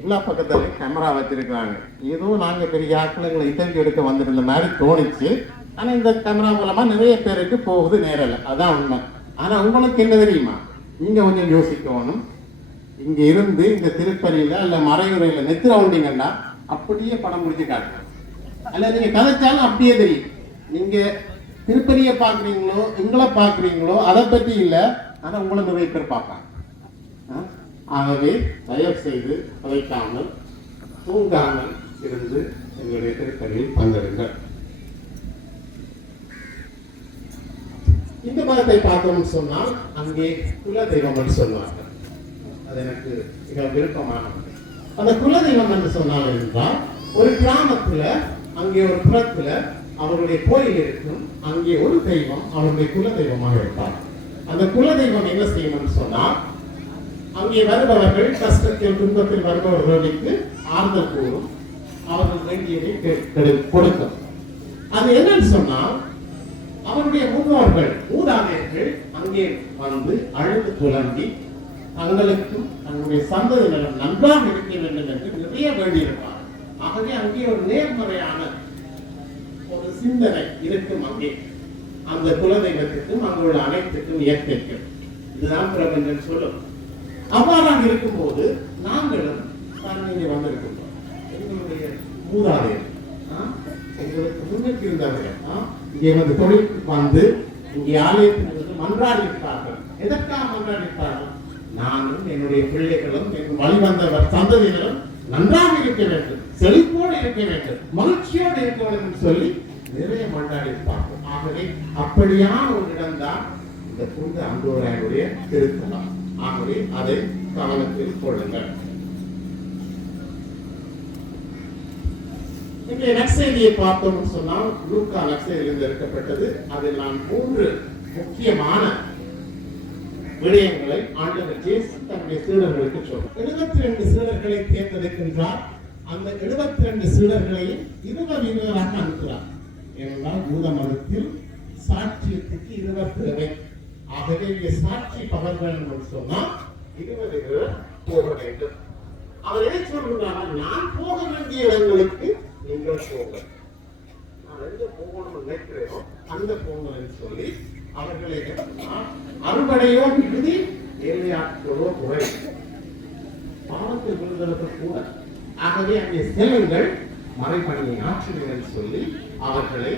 எல்லா பக்கத்துலையும் கேமரா வச்சிருக்கிறாங்க. ஏதோ நாங்க பெரிய ஆட்களை இன்டர்வியூ எடுக்க வந்திருந்த மாதிரி தோணிச்சு. ஆனா இந்த கேமரா மூலமா நிறைய பேருக்கு போகுது நேரில், அதான் உண்மை. ஆனா உங்களுக்கு என்ன தெரியுமா, நீங்க கொஞ்சம் யோசிக்கணும். இங்க இருந்து இந்த திருப்பதியில இல்ல மறையுறையில நெத்திர உண்டிங்கன்னா அப்படியே படம் முடிச்சு காட்டுறோம். அல்ல நீங்க கதைச்சாலும் அப்படியே தெரியும். நீங்க திருப்பதியை பாக்குறீங்களோ எங்களை பாக்குறீங்களோ அதை பற்றி இல்லை, ஆனா உங்களை நிறைய பேர் பார்ப்பாங்க. ஆகவே தயவு செய்து கதைக்காமல் தூங்காமல் இருந்து எங்களுடைய திருப்பதியில் பங்கெடுங்கள். இந்த மதத்தை பார்த்தோம்னு சொன்னால் அங்கே குல தெய்வம் என்று சொல்வார்கள். அது எனக்கு மிக விருப்பமானது. அந்த குலதெய்வம் என்று சொன்னால் என்றால், ஒரு கிராமத்துல அங்கே ஒரு புறத்துல அவருடைய கோயில் இருக்கும். அங்கே ஒரு தெய்வம் அவருடைய குலதெய்வமாக இருப்பார். அந்த குலதெய்வம் என்ன செய்யணும்னு சொன்னால், அங்கே வருபவர்கள் கஷ்டத்தில் துன்பத்தில் வருபவர்களுக்கு ஆறுதல் கூறும், அவர்கள் வேண்டியதை கொடுக்கும். அது என்னன்னு சொன்னால், அவருடைய முன்னோர்கள் மூதாதையர்கள் அங்கே வந்து அழுது புலம்பி தங்களுக்கும் தங்களுடைய சந்ததியினரும் நன்றாக இருக்க வேண்டும் என்று நிறைய வேண்டியிருப்பார். ஆகவே அங்கே ஒரு நேர்மறையான சிந்தனை இருக்கும் அங்கே, அந்த குலதெய்வத்திற்கும் அங்குள்ள அனைத்துக்கும் இயற்கைக்கும். இதுதான் பிரபஞ்சம் சொல்லும். அவ்வாறாக இருக்கும்போது நாங்களும் இங்கே வந்திருக்கின்றோம். எங்களுடைய மூதாதையர் எங்களுக்கு முன்னுக்கு இருந்தவர்கள் இங்கே வந்து தொழிலுக்கு வந்து இங்கே ஆலயத்தில் மன்றாடி இருப்பார்கள். எதற்காக மன்றாடி இருப்பார்கள்? நானும் என்னுடைய பிள்ளைகளும் என் வழிவந்தவர் சந்ததியினரும் நன்றாக இருக்க வேண்டும், செழிப்போடு இருக்க வேண்டும், மகிழ்ச்சியோடு இருக்க வேண்டும் என்று சொல்லி நிறைய மன்றாடி இருப்பார்கள். ஆகவே அப்படியான ஒரு இடம்தான் இந்த புனித அந்தோனியாருடைய திருத்தலம். ஆகவே அதை கவனத்தில் கொள்ளுங்கள். இன்றைய நற்செய்தியை பார்த்தோம்னு சொன்னால் லூக்கா நற்செய்தியிலிருந்து எடுக்கப்பட்டது. அதில் நான் 3 முக்கியமான விடயங்களை ஆண்டவர் இயேசு தன்னுடைய சீடர்களுக்கு சொல்றார். 72 சீடர்களை தேர்ந்தெடுக்கின்றார். அந்த 72 சீடர்களையும் 20 அனுப்புகிறார். ஏனென்றால் யூத மதத்தில் சாட்சியத்துக்கு 20 தேவை. ஆகவே சாட்சி பகர்கள் என்று சொன்னால் 20 பேர் போக வேண்டும். அவர் எதை சொல்கிறார்? நான் போக வேண்டிய இடங்களுக்கு நீங்கள் போங்க, நான் எங்க போகணும்னு நினைக்கிறேனோ அந்த போங்கன்னு சொல்லி அவர்களை அறுவடையோ மிகுதி ஏழையாட்களோ குறை பாவத்தில் விழுந்ததற்கு கூட. ஆகவே அங்கே செல்லுங்கள், மறைபணியை ஆற்றுங்கள் சொல்லி அவர்களை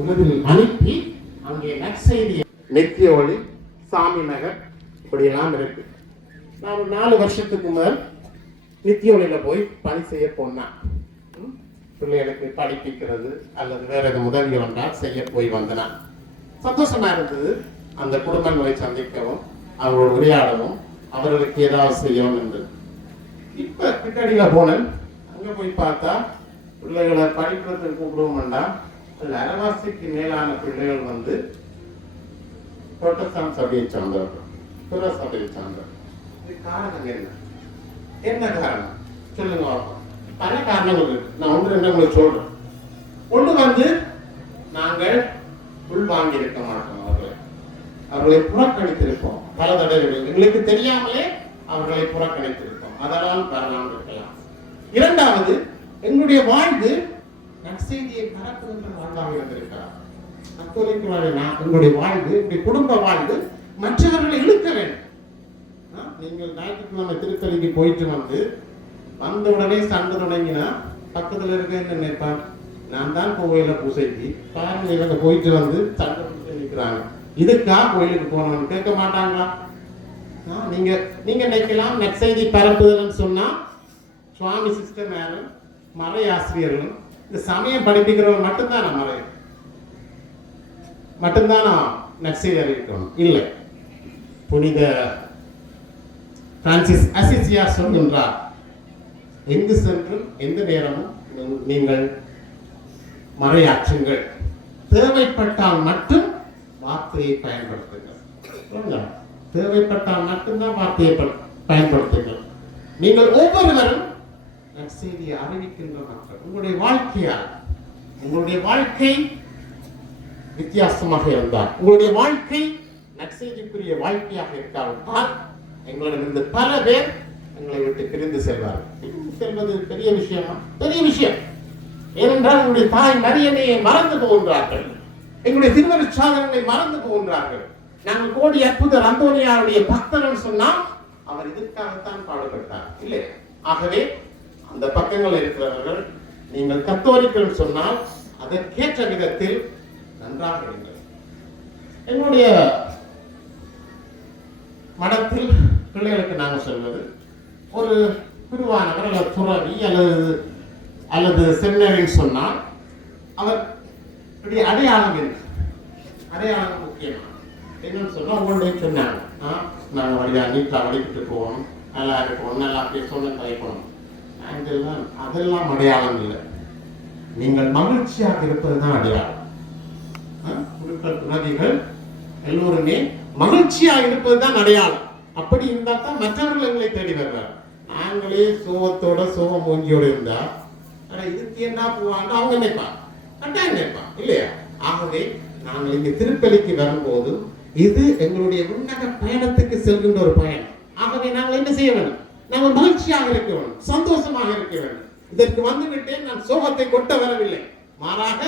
உலகில் அனுப்பி அங்கே நற்செய்தி நித்திய ஒளி சாமி நகர் இப்படியெல்லாம் இருக்கு. நான் 4 வருஷத்துக்கு முதல் நித்திய ஒளியில போய் பணி செய்ய போனேன். பிள்ளைகளுக்கு படிப்பிக்கிறது அல்லது வேற எது உதவி வந்தால் செய்ய போய் வந்தேன். சந்தோஷமா இருந்தது. அந்த குடும்பங்களை சந்திக்கவும் அவர்களோடு உரையாடவும் அவர்களுக்கு ஏதாவது செய்யவும் இருந்தது. இப்ப கிட்டடியில போனேன். அங்க போய் பார்த்தா பிள்ளைகளை படிக்கிறதுக்கு கூப்பிடுவோம் வேண்டாம். அரைவாசிக்கு மேலான பிள்ளைகள் வந்து புரோட்டஸ்டாண்ட் சபையை சார்ந்தவர்கள், பிற சபையை சார்ந்தவர்கள். இது காரணம் என்ன காரணம் சொல்லுங்க. பல காரணங்கள் இருக்கு. நான் 1-2 உங்களுக்கு சொல்றேன். ஒன்று வந்து நாங்கள் உள்வாங்கி இருக்க மாட்டோம். அவர்களை புறக்கணித்திருப்போம். பல தடவை எங்களுக்கு தெரியாமலே அவர்களை புறக்கணித்திருப்போம். அதெல்லாம் வரலாம் இருக்கலாம். 2வது, எங்களுடைய வாழ்வு நற்செய்தியை பரப்புகின்ற வாழ்வாக இருந்திருக்கிறார். எங்களுடைய வாழ்வு, எங்களுடைய குடும்ப வாழ்வு மற்றவர்களை இழுக்க வேண்டும். நீங்கள் ஞாயிற்றுக்கிழமை திருத்தலிக்கு போயிட்டு வந்த உடனே சண்டை தொடங்கினா பக்கத்துல இருக்க என்ன நினைப்பான்? நான் தான் கோயில பூசைக்கு பாருங்க, இவங்க போயிட்டு வந்து சண்டை நிற்கிறாங்க, இதுக்கா கோயிலுக்கு போனோம்னு கேட்க மாட்டாங்களா? நீங்க நினைக்கலாம் நற்செய்தி பரப்புதல்னு சொன்னா சுவாமி சிஸ்டர் மேலும் மறை ஆசிரியர்களும் இந்த சமயம் படிப்பிக்கிறவங்க மட்டும்தான் நற்செய்தி அறிவிக்கணும். இல்லை, புனித பிரான்சிஸ் அசிசியார் சொல்கின்றார், எங்கு சென்றும் எந்த நேரமும் நீங்கள் மறையாற்றுங்கள், தேவைப்பட்டால் மட்டும் வார்த்தையை பயன்படுத்துங்கள். தேவைப்பட்டால் மட்டும்தான் வார்த்தையை பயன்படுத்துங்கள். நீங்கள் ஒவ்வொருவரும் நற்செய்தியை அறிவிக்கின்ற மக்கள். உங்களுடைய வாழ்க்கை வித்தியாசமாக இருந்தால், உங்களுடைய வாழ்க்கை நற்செய்திக்குரிய வாழ்க்கையாக இருக்காவிட்டால் எங்களிடமிருந்து பல பேர் எங்களை விட்டு பிரிந்து செல்வார்கள். செல்வது பெரிய விஷயமா? பெரிய விஷயம். ஏனென்றால் உங்களுடைய தாய் மரியனையை மறந்து போகின்றார்கள், எங்களுடைய திருவருட்சாதனங்களை மறந்து போகின்றார்கள். நாங்கள் கோடி அற்புதர் அந்தோனியாருடைய பக்தர்கள் சொன்னால் அவர் இதற்காகத்தான் பாடுபட்டார், இல்லை? ஆகவே அந்த பக்கங்கள் இருக்கிறவர்கள் நீங்கள் கத்தோலிக்கர்கள் சொன்னால் அதற்கேற்ற விதத்தில் நன்றாக இருங்கள். என்னுடைய மடத்தில் பிள்ளைகளுக்கு நாங்கள் சொல்வது, ஒரு குருவானவர் அல்லது துறவி அல்லது செமினரின்னு சொன்னால் அவர் அடையாளம் இருக்கு. அடையாளம் முக்கியமா என்னன்னு சொன்னா உங்களுடைய சொன்னாங்க, நாங்கள் வழியா நீட்டாக வடிக்கிட்டு போவோம், நல்லா இருக்கணும், நல்லா அப்படியே சொன்ன கலைக்கணும். அதெல்லாம் அடையாளம் இல்லை. நீங்கள் மகிழ்ச்சியாக இருப்பதுதான் அடையாளம். குருக்கள் துறவிகள் எல்லோருமே மகிழ்ச்சியாக இருப்பதுதான் அடையாளம். அப்படி இருந்தா தான் மற்றவர்கள் எங்களை தேடி வருவார். நாங்களே சோகத்தோட சோகம் மூங்கியோட இருந்தா இதுக்கு என்ன போவாங்க அவங்க நினைப்பான், கட்டாயம் நினைப்பான், இல்லையா? ஆகவே நாங்கள் இங்க திருப்பலிக்கு வரும்போது இது எங்களுடைய உன்னத பயணத்துக்கு செல்கின்ற ஒரு பயணம். ஆகவே நாங்கள் என்ன செய்ய வேண்டும்? நாங்கள் மகிழ்ச்சியாக இருக்க வேண்டும், சந்தோஷமாக இருக்க வேண்டும். இதற்கு வந்துவிட்டேன், நான் சோகத்தை கொட்ட வரவில்லை, மாறாக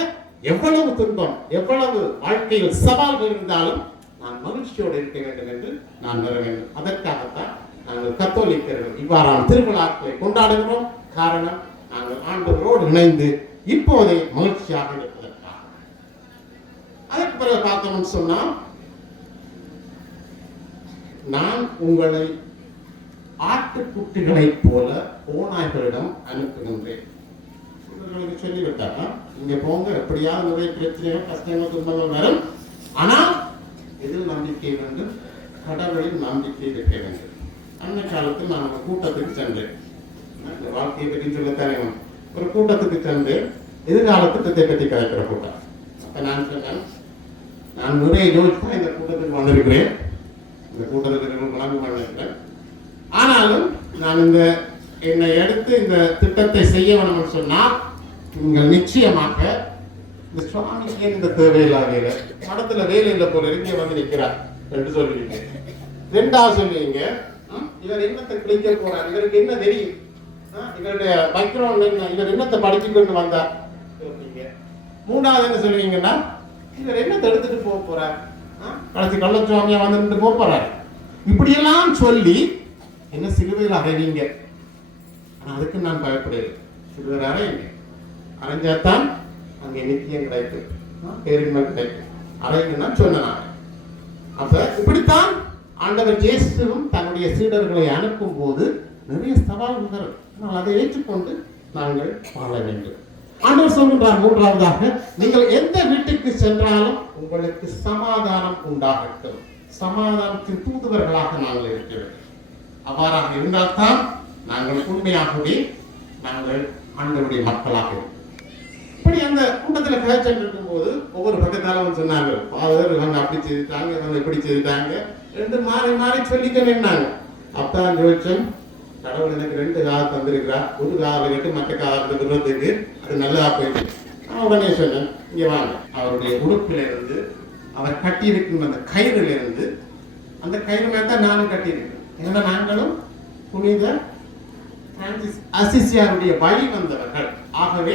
எவ்வளவு துன்பம், எவ்வளவு வாழ்க்கையில் சவால்கள் இருந்தாலும் நான் மகிழ்ச்சியோடு இருக்க வேண்டும் என்று நான் வர வேண்டும். அதற்காகத்தான் நாங்கள் கத்தோலிக்கர்கள் இவ்வாறான திருவிழாக்களை கொண்டாடுகிறோம். காரணம், நாங்கள் ஆண்டவரோடு இணைந்து இப்போதே மகிழ்ச்சியாக இருப்பதற்காக. அதற்கு பிறகு பார்த்தோம்னு சொன்னால், நான் உங்களை ஆட்டுக்குட்டிகளைப் போல ஓநாய்களிடம் அனுப்புகின்றேன். இவர்களுக்கு சொல்லிவிட்டாங்க, இங்க போங்க, எப்படியாவது நிறைய பிரச்சனைகள், கஷ்டங்கள், துன்பங்கள் வரும். ஆனால் இதில் நம்பிக்கை வேண்டும், கடவுளின் நம்பிக்கை இருக்க வேண்டும். அன்னை காலத்தில் நான் ஒரு கூட்டத்துக்கு சென்றேன். இந்த வாழ்க்கையை பற்றி சொல்லத்தானே, ஒரு கூட்டத்துக்கு சென்று எதிர்கால திட்டத்தை பற்றி கலைக்கிற கூட்டம். அப்ப நான் சொன்னேன், நான் நிறைய யோசித்து இந்த கூட்டத்துக்கு வந்திருக்கிறேன், இந்த கூட்டத்துக்கு வழங்க பண்ணிருக்கிறேன். ஆனாலும் நான் இந்த என்னை எடுத்து இந்த திட்டத்தை செய்ய வேணும்னு சொன்னால், நீங்கள் நிச்சயமாக இந்த சுவாமிக்கு இந்த தேவையில்லாத வேலை, மடத்துல வேலை இல்லை போல இங்கே வந்து நிற்கிறார் என்று சொல்லுவீங்க. ரெண்டாவது சொல்லுவீங்க, இவர் என்னத்தை கிளிக்க போறார், இவருக்கு என்ன தெரியும், இவருடைய பைக்ரவுண்ட் என்ன, இவர் என்னத்தை படிச்சுக்கொண்டு வந்தார் சொல்லுவீங்க. மூணாவது என்ன சொல்லுவீங்கன்னா, இவர் என்னத்தை எடுத்துட்டு போக போறார், கடைசி கள்ளச்சுவாமியா வந்து போக போறாரு. இப்படியெல்லாம் சொல்லி என்ன சிலுவையில் அறைவீங்க. ஆனா அதுக்கு நான் பயப்படுகிறேன். சிலுவையில் அறையுங்க, அரைஞ்சாத்தான் அங்கே நித்தியம் கிடைக்கும், பேரின்மை கிடைக்கும். அறைங்கன்னா சொன்னேன். அப்ப இப்படித்தான் ஆண்டவர் இயேசுவும் தன்னுடைய சீடர்களை அனுப்பும் போது நிறைய சவால்கள் வரும். ஆனால் அதை ஏற்றுக்கொண்டு நாங்கள் வாழ வேண்டும். ஆண்டவர் சொல்கின்றார் மூன்றாவதாக, நீங்கள் எந்த வீட்டுக்கு சென்றாலும் உங்களுக்கு சமாதானம் உண்டாகட்டும். சமாதானத்தின் தூதுவர்களாக நாங்கள் இருக்க வேண்டும். அவ்வாறாக இருந்தால்தான் நாங்கள் உண்மையாகவே நாங்கள் ஆண்டவருடைய மக்களாக இருக்கோம். இப்படி அந்த கூட்டத்தில் கலைச்சல் இருக்கும்போது ஒவ்வொரு பக்கத்தாலும் சொன்னாங்க, ஃபாதர் இவங்க அப்படி செய்துட்டாங்க, இவங்க இப்படி செய்துட்டாங்க, ரெண்டு மாறி மாறி சொல்லிக்க நின்னாங்க. அப்பதான் யோசிச்சேன், கடவுள் எனக்கு 2 காலம் தந்திருக்கிறார், ஒரு காலம் கேட்டு மற்ற காலத்தை விடுறதுக்கு அது நல்லதா போயிட்டு. நான் உடனே சொன்னேன், இங்க வாங்க. அவருடைய உடுப்பிலிருந்து அவர் கட்டியிருக்கும் அந்த கயிறிலிருந்து, அந்த கயிறு மேல தான் நானும் கட்டியிருக்கேன். ஏன்னா நாங்களும் புனித பிரான்சிஸ் அசிசியாருடைய வழி வந்தவர்கள். ஆகவே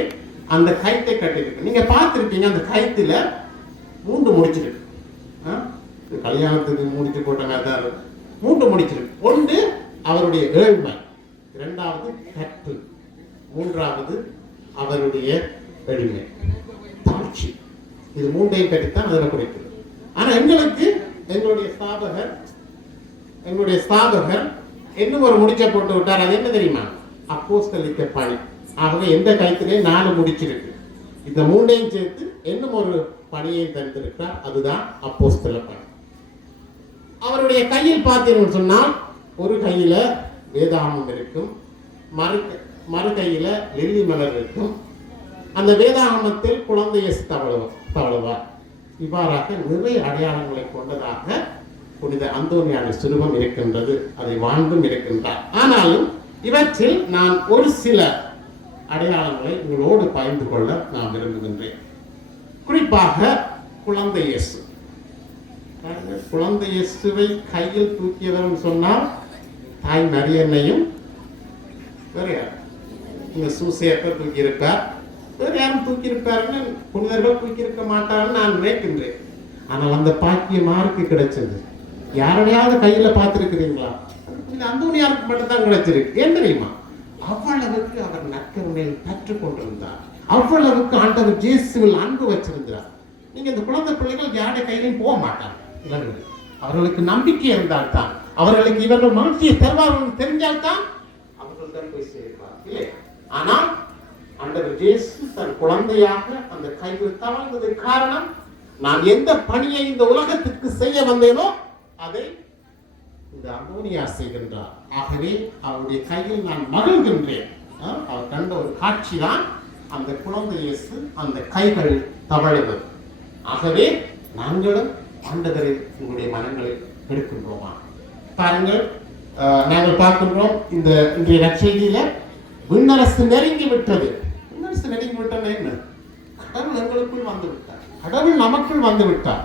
அந்த கயிற்றை கட்டியிருக்கு. நீங்க பார்த்திருப்பீங்க, அந்த கயிற்றுல 3 முடிச்சிருக்கு. கல்யாணத்துக்கு முடிச்சு போட்ட மாதிரி தான் இருக்கு. 3 முடிச்சிருக்கு. ஒன்று அவருடைய ஏழ்மை, 2வது கற்பு, 3வது அவருடைய எளிமை, தாட்சி. இது 3ஐயும் கட்டித்தான் அதில் குறைக்கிறது. ஆனா எங்களுக்கு எங்களுடைய ஸ்தாபகர் இன்னும் ஒரு முடிச்சை போட்டு விட்டார். அது என்ன தெரியுமா? அப்போஸ்தலிக்க பணி. ஆகவே எந்த கயிற்றிலே 4 முடிச்சிருக்கு. இந்த 3ஐயும் சேர்த்து இன்னும் ஒரு பணியை தந்திருக்கிறார். அதுதான் அப்போஸ்தல பணி. அவருடைய கையில் பார்த்தீங்கன்னு சொன்னால், ஒரு கையில வேதாகமம் இருக்கும், மறு கையில லில்லி மலர் இருக்கும். அந்த வேதாகமத்தில் குழந்தை இயேசு தவழுவார். இவ்வாறாக நிறைய அடையாளங்களை கொண்டதாக புனித அந்தோனியார் சுரூபம் இருக்கின்றது. அதை வாழ்ந்தும் இருக்கின்றார். ஆனாலும் இவற்றில் நான் ஒரு சில அடையாளங்களை உங்களோடு பகிர்ந்து கொள்ள நான் விரும்புகின்றேன். குறிப்பாக குழந்தை இயேசு. குழந்தை இயேசுவை கையில் தூக்கியவர் சொன்னால் தாய் மரியன்னையும் வேற யார், இந்த சூசேப்பர் தூக்கியிருப்பார். வேற யாரும் தூக்கியிருப்பாருன்னு புனிதர்கள் தூக்கியிருக்க மாட்டாருன்னு நான் நினைக்கின்றேன். ஆனால் அந்த பாக்கியம் யாருக்கு கிடைச்சது? யாரையாவது கையில பார்த்திருக்கிறீங்களா? இந்த அந்தோனியாருக்கு மட்டும்தான் கிடைச்சிருக்கு. ஏன் தெரியுமா? அவ்வளவுக்கு அவர் நற்கருணையில் கற்றுக் கொண்டிருந்தார். அவ்வளவுக்கு ஆண்டவர் இயேசுவில் அன்பு வச்சிருந்தார். நீங்க இந்த குழந்தை பிள்ளைகள் யாருடைய கையிலும் போக மாட்டாங்க. அவர்களுக்கு நம்பிக்கை இருந்தால்தான், அவர்களுக்கு இவர்கள் மகிழ்ச்சியை தருவார்கள் தெரிஞ்சால்தான் அவர்கள் தான் போய் சேர்ப்பார் இல்லை. ஆனால் ஆண்டவர் இயேசு தன் குழந்தையாக அந்த கையில் தவழ்ந்ததற்கு காரணம், நான் எந்த பணியை இந்த உலகத்திற்கு செய்ய வந்தேனோ அதை இந்த அந்தோனியார் செய்கின்றார். ஆகவே அவருடைய கையில் நான் மகிழ்கின்றேன். அவர் கண்ட ஒரு காட்சி தான் அந்த குழந்தை இயேசு அந்த கைகள் தவழுவது. ஆகவே நாங்களும் ஆண்டவரை உங்களுடைய மனங்களில் எடுக்கின்றோமா? பாருங்கள், நாங்கள் பார்க்கின்றோம் இந்த இன்றைய நற்செய்தியில விண்ணரசு நெருங்கி விட்டது. விண்ணரசு நெருங்கி விட்டது என்ன? கடவுள் எங்களுக்குள் வந்து விட்டார், கடவுள் நமக்குள் வந்து விட்டார்.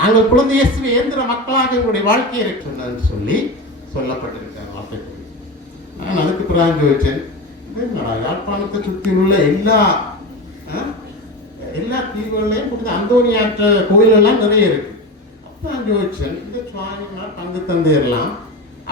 நாங்கள் குழந்தை இயேசுவை ஏந்திர மக்களாக எங்களுடைய வாழ்க்கையை இருக்கிறது சொல்லி சொல்லப்பட்டிருக்கார் வார்த்தைகள். நான் அதுக்கு பிறகு வச்சேன், யாழ்ப்பாணத்தை சுற்றி உள்ள எல்லா தீவுகள்லையும் புனித அந்தோனியாற்ற கோயிலெல்லாம் நிறைய இருக்கு. அப்போ நான் யோசிச்சேன், இந்த சுவாமினா பங்கு தந்தையெல்லாம்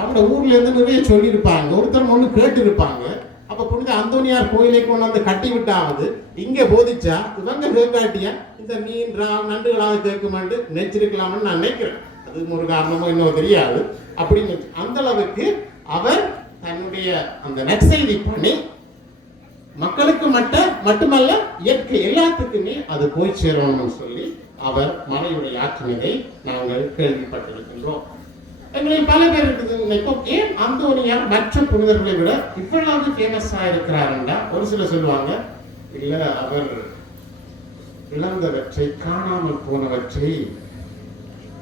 அவங்க ஊர்ல இருந்து நிறைய சொல்லியிருப்பாங்க, ஒருத்தர் ஒன்று கேட்டிருப்பாங்க. அப்ப புனித அந்தோனியார் கோயிலை கொண்டு வந்து கட்டி விட்டாவது இங்க போதிச்சா இவங்க கேட்காட்டியா இந்த மீன் நண்டுகளாவது கேட்குமான்னு நினைச்சிருக்கலாம்னு நான் நினைக்கிறேன். அது ஒரு காரணமோ என்னவோ தெரியாது. அப்படின்னு அந்த அளவுக்கு அவர் தன்னுடைய அந்த நற்செய்தி பண்ணி மக்களுக்கு மட்டுமல்ல இயற்கை எல்லாத்துக்குமே அது போய் சேரணும்னு சொல்லி அவர் மறையுடைய ஆற்றினதை நாங்கள் கேள்விப்பட்டிருக்கின்றோம். எங்களில் பல பேர் இருக்குது, ஏன் அந்தோனியார் மற்ற புனிதர்களை விட இவ்வளவு ஃபேமஸா இருக்கிறாருண்டா ஒரு சிலர் சொல்லுவாங்க, இல்ல அவர் இழந்தவற்றை காணாமல் போனவற்றை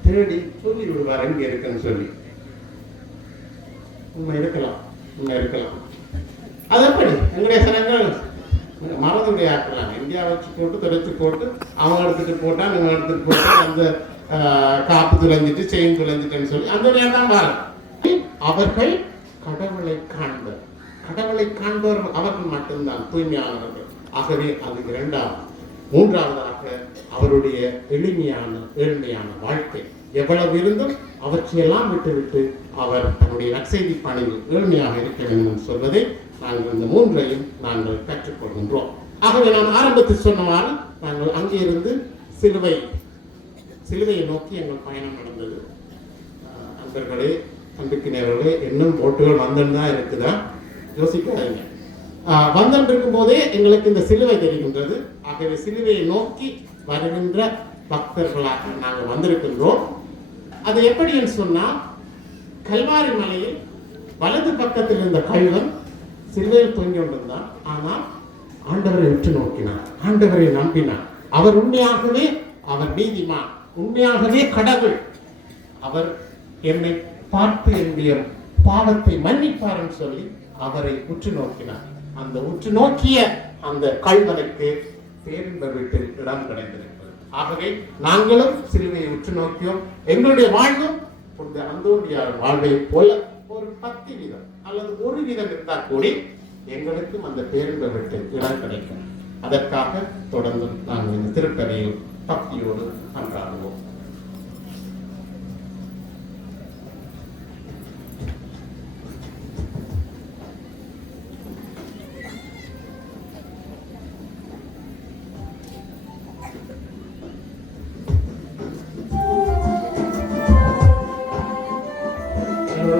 தேடி சொல்லி விடுவார் எங்க இருக்குன்னு சொல்லி. உண்மை இருக்கலாம். அது எப்படி எங்களுடைய சனங்கள் மறந்துடைய ஆக்கலாம், இந்தியா வச்சு போட்டு தொடச்சு போட்டு அவங்க எடுத்துட்டு போட்டா நீங்க எடுத்துட்டு போட்டா அந்த காப்பு துளைஞ்சிட்டு செயின் துளைஞ்சிட்டுன்னு சொல்லி அந்த தான் பாருங்க. அவர்கள் கடவுளை காண்பவர்கள் அவர்கள் மட்டும்தான் தூய்மையானவர்கள். ஆகவே அது இரண்டாவது. மூன்றாவதாக அவருடைய எளிமையான வாழ்க்கை எவ்வளவு இருந்தும் அவற்றையெல்லாம் விட்டுவிட்டு அவர் தன்னுடைய நற்செய்தி பணியில் ஏழ்மையாக இருக்க வேண்டும் சொல்வதை நாங்கள் இந்த மூன்றையும் நாங்கள் கற்றுக்கொள்கின்றோம். ஆகவே நான் ஆரம்பத்தில் சொன்னவாறு நாங்கள் அங்கே இருந்து சிலுவையை நோக்கி எங்கள் பயணம் நடந்தது. அன்பர்களே, அன்புக்கினர்களே, இன்னும் போட்டுகள் வந்துன்னு தான் இருக்குதா யோசிக்காதீங்க. வந்துட்டு இருக்கும் போதே எங்களுக்கு இந்த சிலுவை தெரிகின்றது. ஆகவே சிலுவையை நோக்கி வருகின்ற பக்தர்களாக நாங்கள் வந்திருக்கின்றோம். அது எப்படின்னு சொன்னா, கல்வாரி மலையில் வலது பக்கத்தில் இருந்த கள்வன் சிலுவையில் தொங்கி கொண்டிருந்தான். ஆனால் ஆண்டவரை உற்று நோக்கினார், ஆண்டவரை நம்பினார். அவர் உண்மையாகவே அவர் நீதிமான், உண்மையாகவே கடவுள். அவர் என்னை பார்த்து என்னுடைய பாவத்தை மன்னிப்பார் சொல்லி அவரை உற்று நோக்கினார். அந்த உற்று நோக்கிய அந்த கள்வனுக்கு பேரின்ப வீட்டில் இடம் கிடைத்திருக்கிறது. ஆகவே நாங்களும் சிலுவையை உற்று நோக்கியோம். எங்களுடைய வாழ்வும் புனித அந்தோனியார் வாழ்வை போல ஒரு 10% அல்லது 1% இருந்தால் கூடி எங்களுக்கும் அந்த பேரின்ப வீட்டில் இடம் கிடைக்கும். அதற்காக தொடர்ந்து நாங்கள் இந்த திருப்பதியில் பக்தியோடு அன்றாடுவோம்.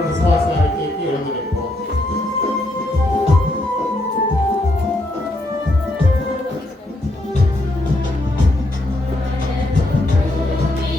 விசுவாச அறிக்கைக்கு எழுந்திருப்போம். Thank you.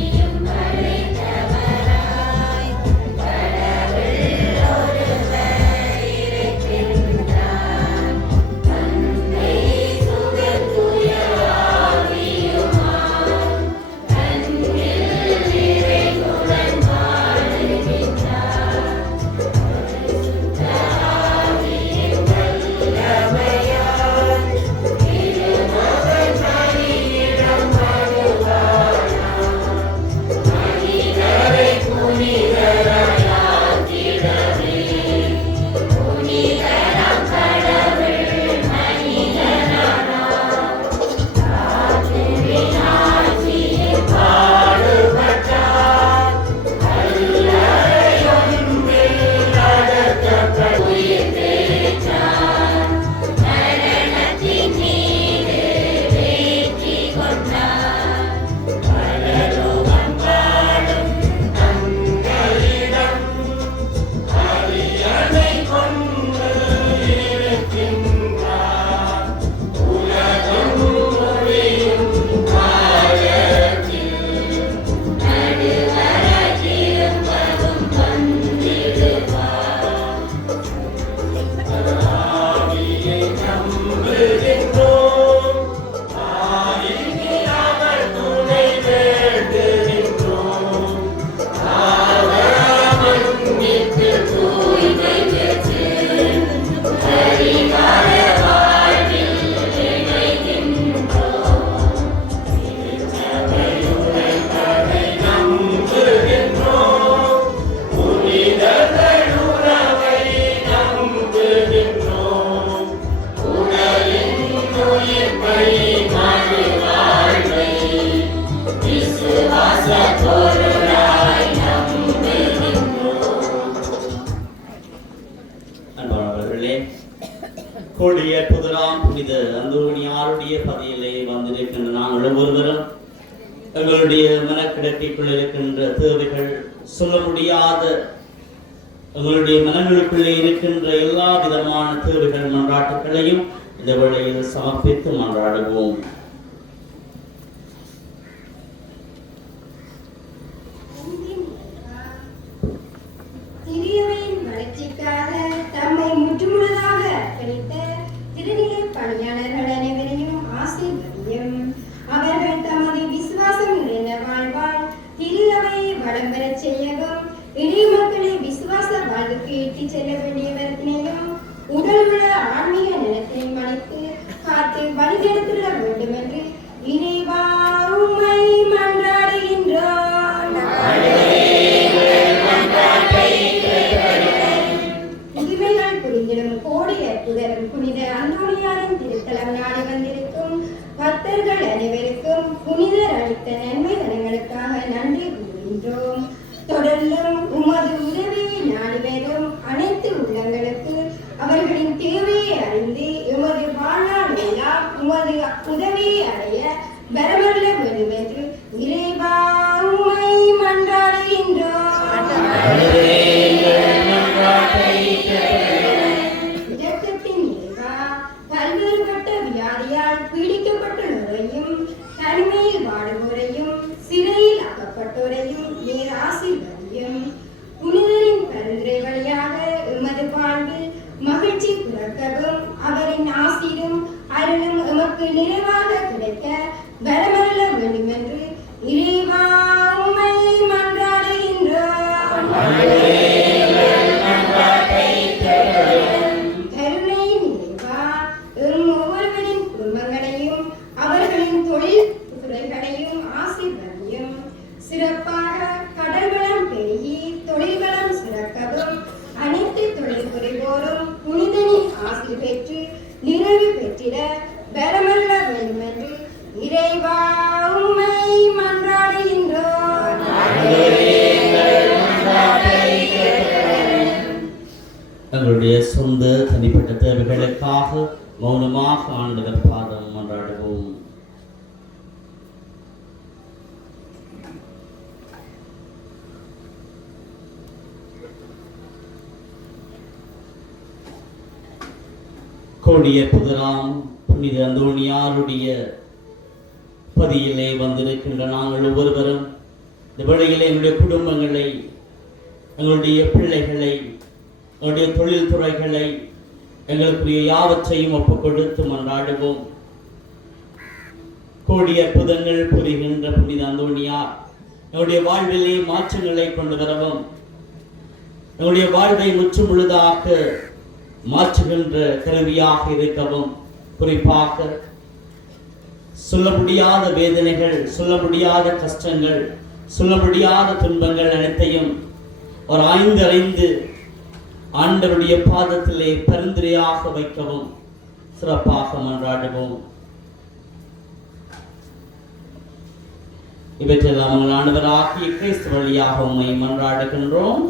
அன்பானவர்களே, கொடிய புதராம் புனித அந்தோனியாருடைய பதியிலே வந்திருக்கின்ற நாங்கள் ஒவ்வொருவரும் எங்களுடைய மனக்கிடத்திற்குள் இருக்கின்ற தேவைகள், சொல்ல முடியாத எங்களுடைய மனங்களுக்குள்ளே இருக்கின்ற எல்லா விதமான தேவைகள் மன்றாட்டுகளையும் இந்த வேளையில் சமர்ப்பித்து மன்றாடுவோம். சிறியவையின் வளர்ச்சிக்காக தம்மை முற்றுமுழுதாக அர்ப்பணித்த திருநிலை பணியாளர்கள் அனைவரையும் ஆசீர்வதியும். அவர்கள் தமது விசுவாசம் நிறைந்த வாழ்வால் திருவையை வளம் பெறச் செய்யவும், இளைய மக்களை விசுவாச வாழ்வுக்கு இட்டுச் செல்ல வேண்டியவர்களையும் உடல் உள்ள ஆன்மீக நிலத்தையும் அளித்து காத்து வழிநடத்திட வேண்டும் என்று இறைவா உம்மை மன்றாடுகின்றோம். புதுமைகள் புரிந்திடும் கோடி அற்புதரும் புனித அந்தோனியாரின் திருத்தலம் நாடி வந்திருக்கும் பக்தர்கள் அனைவருக்கும் புனிதர் அளித்த நன்மை தனங்களுக்காக நன்றி கூறுகின்றோம். தொடர்ந்தும் உமது உதவியை நாடி வரும் அனைத்து உள்ளங்களுக்கு அவர்களின் தேவையை அறிந்து எமது வாழ்நாள் எல்லாம் உமது உதவியை அடைய வரமல்ல வேண்டும் என்று இறைவா உம்மை மன்றாடுகின்றோம். இரக்கத்தின் இறைவா, பல்வேறுபட்ட வியாதியால் பீடிக்கப்பட்டுள்ளோரையும் தனிமையில் வாடுவோரையும் சிறையில் அகப்பட்டோரையும் நீர் ஆசீர்வதியும். புனிதரின் பரிந்துரை வழியாக எமது வாழ்வில் மகிழ்ச்சி பிறக்கவும், அவரின் ஆசீரும் அருளும் எமக்கு நிறைவாக கிடைக்க வரமருள வேண்டும் என்று இறைவா உம்மை மன்றாடுகின்றோம். கருணையின் இறைவா, எம் ஒவ்வொருவரின் குடும்பங்களையும் அவர்களின் தொழில் துறைகளையும் ஆசீர்வதியும். சிறப்பாக கடல் வளம் பெருகி தொழில் வளம் சிறக்கவும், அனைத்து தொழில் புரிவோரும் புனிதனின் ஆசீர் பெற்று நிறைவு பெற்றிட வரமருள வேண்டும் என்று இறைவா உம்மை மன்றாடுகின்றோம். எங்களுடைய சொந்த தனிப்பட்ட தேவைகளுக்காக மௌனமாக ஆண்டவர் பாதம் மன்றாடுவோம். கோடிய புதராம் புனித அந்தோனியாருடைய பதியிலே வந்திருக்கின்ற நாங்கள் ஒவ்வொருவரும் இந்த வேளையிலே எங்களுடைய குடும்பங்களை, எங்களுடைய பிள்ளைகளை, எங்களுடைய தொழில் துறைகளை, எங்களுக்குரிய யாவற்றையும் ஒப்புக் கொடுத்து மன்றாடுவோம். கோடிய அற்புதங்கள் புரிகின்ற புனித அந்தோனியார் எங்களுடைய வாழ்விலே மாற்றங்களை கொண்டு வரவும், எங்களுடைய வாழ்வை முற்றுமுழுதாக மாற்றுகின்ற கருவியாக இருக்கவும், குறிப்பாக சொல்ல முடியாத வேதனைகள், சொல்ல முடியாத கஷ்டங்கள், சொல்ல முடியாத துன்பங்கள் அனைத்தையும் ஒரு ஆய்ந்து ஆண்டவருடைய பாதத்திலே பரிந்துரையாக வைக்கவும் சிறப்பாக மன்றாடுவோம். இவற்றெல்லாம் உங்கள் ஆண்டவராகிய கிறிஸ்து வழியாக உம்மை மன்றாடுகின்றோம்.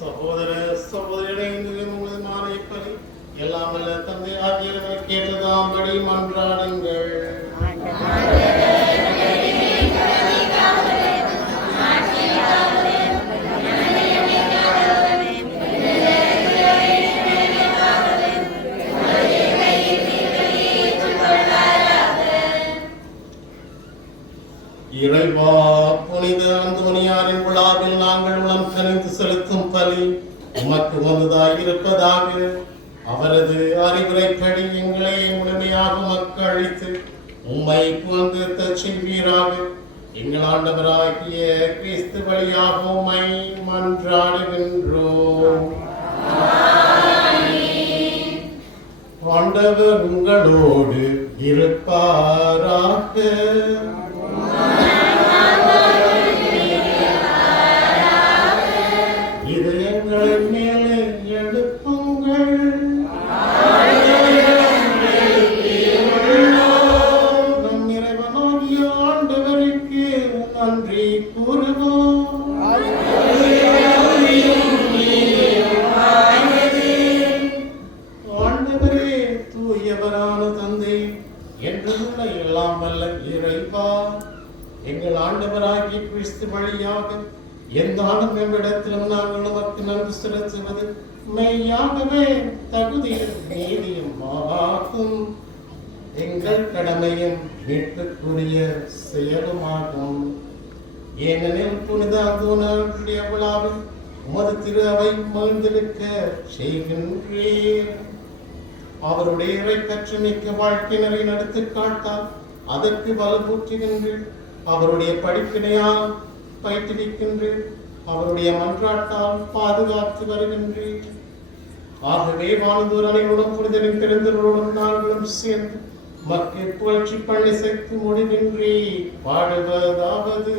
சகோதர சகோதரிகளே, இன்று உங்களது மாலைப்படி எல்லாம் வல்ல தந்தை ஆகியவர்கள் கேட்டதாம்படி மன்றாடுங்கள். இறைவா, புனித அந்தோனியாரின் விழாவில் நாங்கள் உளம் கனிந்து செலுத்தும் பலி உமக்கு வந்ததாயிருப்பதாக. அவரது அறிவுரைப்படி எங்களை முழுமையாக மக்களித்து உம்மை புகழ்ந்து செல்வீராக. எங்கள் ஆண்டவராகிய கிறிஸ்து வழியாக உம்மை மன்றாடுகின்றோம். ஆண்டவர் உங்களோடு இருப்பாராக. இதயங்களின் மேலே எழுப்புங்கள். நம் இறைவனாகிய ஆண்டவருக்கு நன்றி கூறுவோம். ஆண்டவரே, தூயவரான தந்தை, என்றுள்ள எல்லாம் வல்ல இறைவா, எங்கள் ஆண்டவராகிய கிறிஸ்து வழியாக எந்த ஆண்டவரிடத்திலும் நாங்கள் நமக்கு நன்றி செலுத்துவது மெய்யாகவே தகுதியும் நீதியும் ஆகும். எங்கள் கடமையும் மீட்புக்குரிய செயலுமாகும். ஏனெனில் புனித அந்தோனியாருடைய விழாவில் உமது திரு அவை மகிழ்ந்திருக்க செய்கின்றேன். அவருடைய இறை கற்று மிக்க வாழ்க்கையினரை நடத்தி காட்டால் அதற்கு வலுவூற்றுகின்றேன். அவருடைய படிப்பினையால் பயிற்றுவிக்கின்றேன். அவருடைய மன்றாட்டால் பாதுகாத்து வருகின்றேன். ஆகவே வாழ்ந்தோர் அனைவரும் புனிதரின் பிறந்தவர்களுடன் நாங்களும் சேர்ந்து மக்கள் புகழ்ச்சி பண்ணி சேர்த்து முடிவின்றி பாடுவதாவது.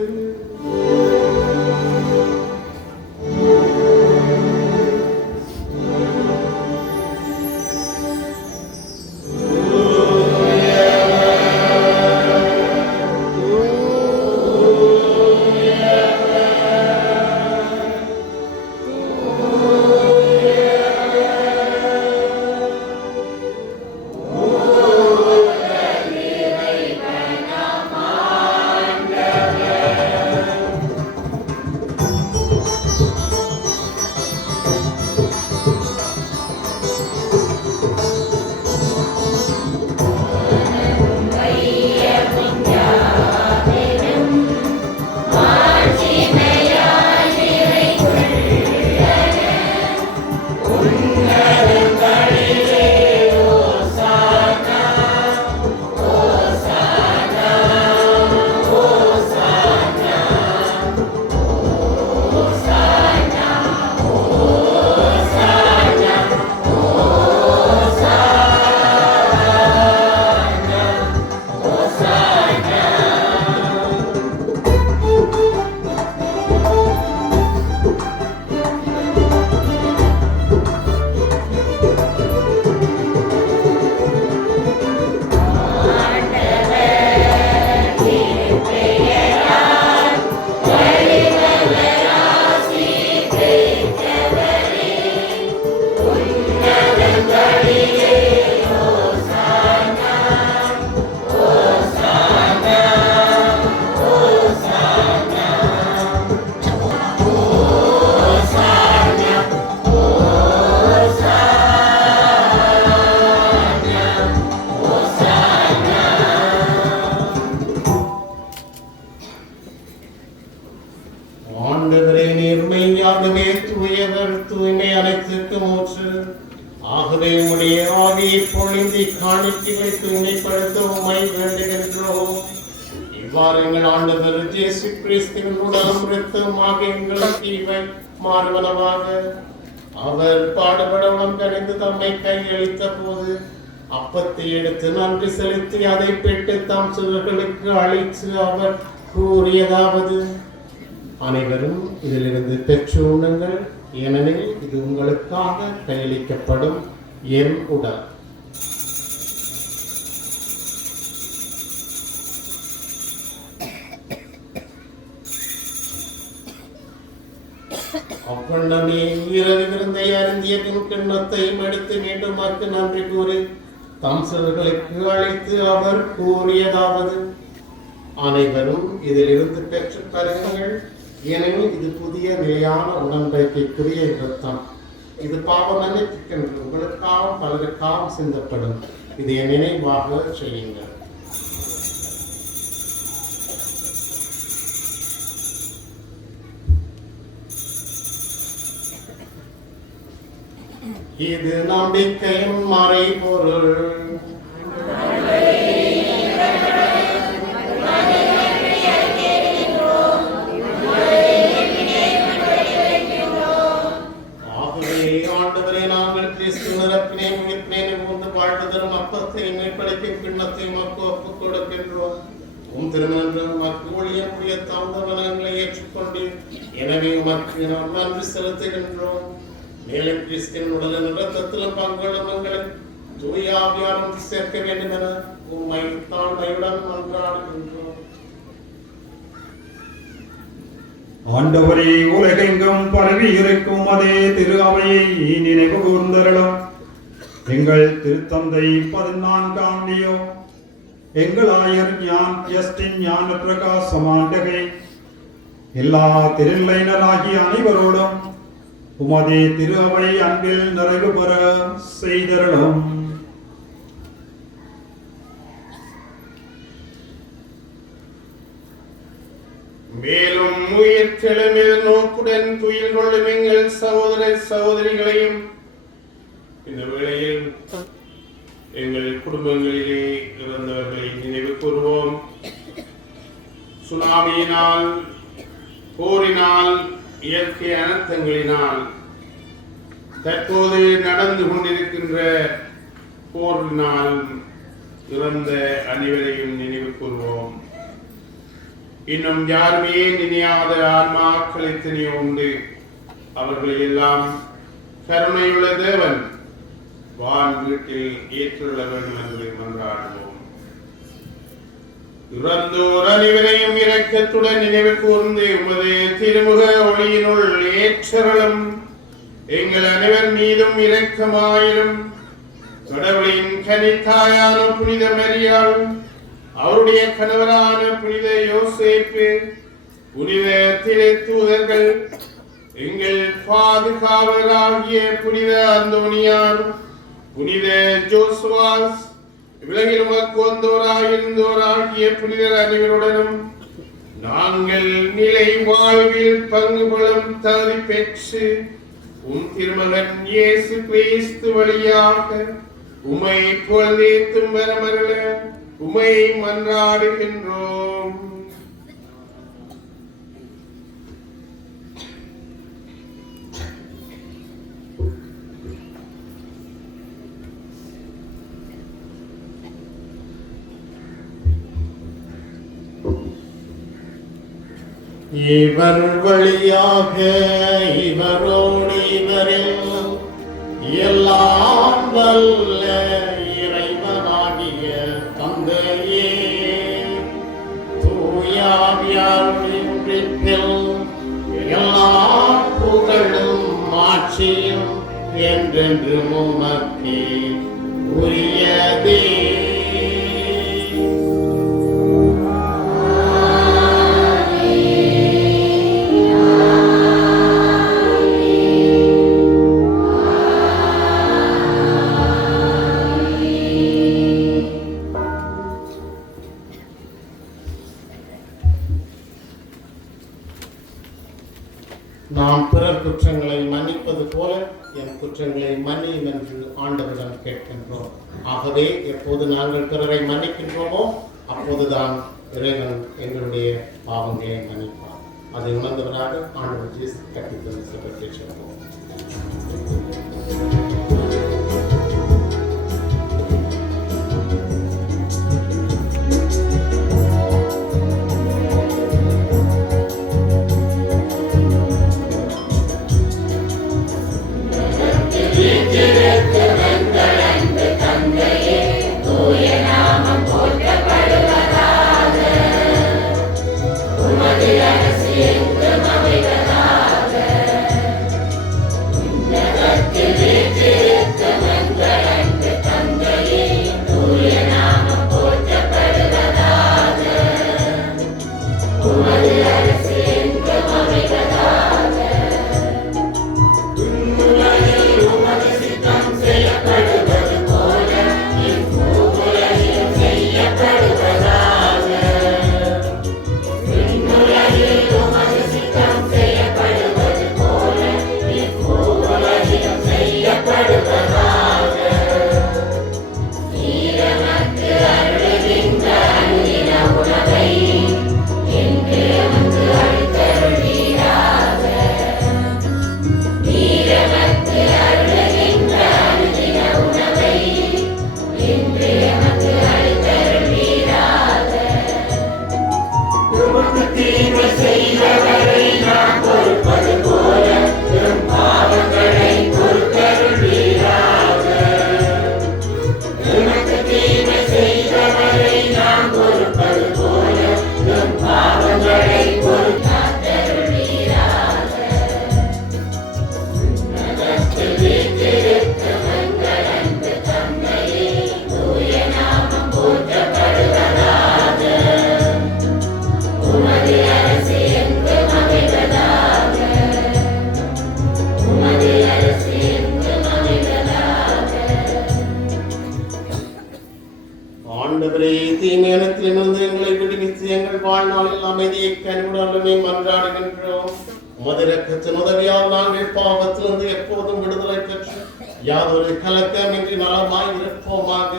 அனைத்துக்கும் ஊற்று. ஆகவே உம்முடைய ஆவியை பொழிந்து காணிக்கைகளை தூய்மைப்படுத்த உம்மை வேண்டுகின்றோம். இவ்வாறு எங்கள் ஆண்டவர் இயேசு கிறிஸ்துவின் உடலும் இரத்தமாக எங்களுக்கு இவை மாறுவனவாக. அவர் பாடுபட உணம் கணிந்து தம்மை கையளித்த போது அப்பத்தை எடுத்து நன்றி செலுத்தி அதை பெற்று தம் சிறுகளுக்கு அளித்து அவர் கூறியதாவது: அனைவரும் இதிலிருந்து பெற்று உண்ணுங்கள், ஏனெனில் இது உங்களுக்காக கையளிக்கப்படும் என் உடல். அவ்வண்ணமே இரவு விருந்தை அருந்திய பின் கிண்ணத்தை எடுத்து மீண்டும் மக்கு நன்றி கூறி தம் சிறுகளுக்கு அளித்து அவர் கூறியதாவது: அனைவரும் இதிலிருந்து பெற்று பருகுங்கள், ஏனெனில் இது புதிய நிலையான உடன்படிக்கைக்குரிய இரத்தம். இது பாவ மன்னிப்புக்கென்று உங்களுக்காகவும் பலருக்காகவும் சிந்தப்படும். இதை நினைவாக செய்யுங்கள். இது நம்பிக்கையின் மறைபொருள். கிண்ணத்தை மக்கு ஒப்புக் கொடுக்கின்றோம். திருமணம் மக்கு ஒழியக்கூடிய தாழ்ந்தவனங்களை ஏற்றுக்கொண்டு எனவே உமக்கு நாம் நன்றி செலுத்துகின்றோம். மேலும் கிறிஸ்தின் உடலின் இரத்தத்திலும் பங்குள்ள மங்களை தூய ஆவியாரும் சேர்க்க வேண்டும் என உம்மை தாழ்மையுடன் மன்றாடுகின்றோம். ஆண்டவரே, உலகெங்கும் பரவி இருக்கும் அதே திரு அவையை நினைவு கூர்ந்தருளும். எங்கள் திருத்தந்தை 14ஆம் லியோ, எங்கள் ஆயர் ஜஸ்டின் ஞான பிரகாசம் ஆண்டகை, எல்லா திருநிலையினராகிய அனைவரோடும் உமதே திரு அவை அன்பில் நிறைவு பெற செய்தருளும். மேலும் உயிர் தெளிமில் நோக்குடன் துயில் கொள்ளும் எங்கள் சகோதர சகோதரிகளையும் இந்த வேளையில் எங்கள் குடும்பங்களிலே இறந்தவர்களை நினைவு கூறுவோம். சுனாமியினால், போரினால், இயற்கை அனர்த்தங்களினால், தற்போது நடந்து கொண்டிருக்கின்ற போரினால் இறந்த அனைவரையும் நினைவு கூறுவோம். இன்னும் யாருமே நினையாத ஆன்மாக்கள் எத்தனையோ உண்டு. அவர்களை எல்லாம் கருணையுள்ள தேவன் வான் வீட்டில் ஏற்றுள்ள வேண்டும் என்று மன்றாடுவோம். இறந்தோர் அனைவரையும் இரக்கத்துடன் நினைவு கூர்ந்து உமது திருமுக ஒளியினுள் ஏற்றருளும். எங்கள் அனைவர் மீதும் இரக்கமாயிரும். கடவுளின் கனித்தாயான புனித மரியாள், அவருடைய கணவரான புனித யோசேப்பு, புனித திருத்தூதர்கள், எங்கள் பாதுகாவலராகிய புனித அந்தோனியார், புனித ஜோசுவாஸ், விலகில் உமக்கு வந்தோராகிய புனிதர் அனைவருடனும் நாங்கள் நிலை வாழ்வில் பங்கு கொள்ளும் தகுதி பெற்று திருமகன் இயேசு கிறிஸ்து வழியாக உம்மை புகழ்ந்தேத்தும் வரமருள உம்மை மன்றாடுகின்றோம். இவர் வழியாக இவரோடு இவரில் எல்லாம் வல்ல இறைவனாகிய தந்தையே, தூயாவியாரின் எல்லா புகழும் மாட்சியும் என்றென்று உமக்கே உரியதே. நாம் பிறர் குற்றங்களை மன்னிப்பது போல என் எம் குற்றங்களை மன்னியும் என்று ஆண்டவரிடம் கேட்கின்றோம். ஆகவே எப்போது நாங்கள் பிறரை மன்னிக்கின்றோமோ அப்போதுதான் இறைவன் எங்களுடைய பாவங்களை மன்னிப்பார். அதை உணர்ந்தவராக ஆண்டவர் இயேசு கற்பித்தது சொல்லப்பட்டு சொல்வோம். ஆண்டவரே, தீமையிலிருந்து எங்களை விடுவித்து எங்கள் வாழ்நாளில் அமைதியை கனிவுடனுமே மன்றாடுகின்றோம். உமது இரக்கத்தின் உதவியால் நாங்கள் பாவத்திலிருந்து எப்போதும் விடுதலை பெற்று யாதொரு கலக்கமின்றி நலமாய் இருப்போமாக.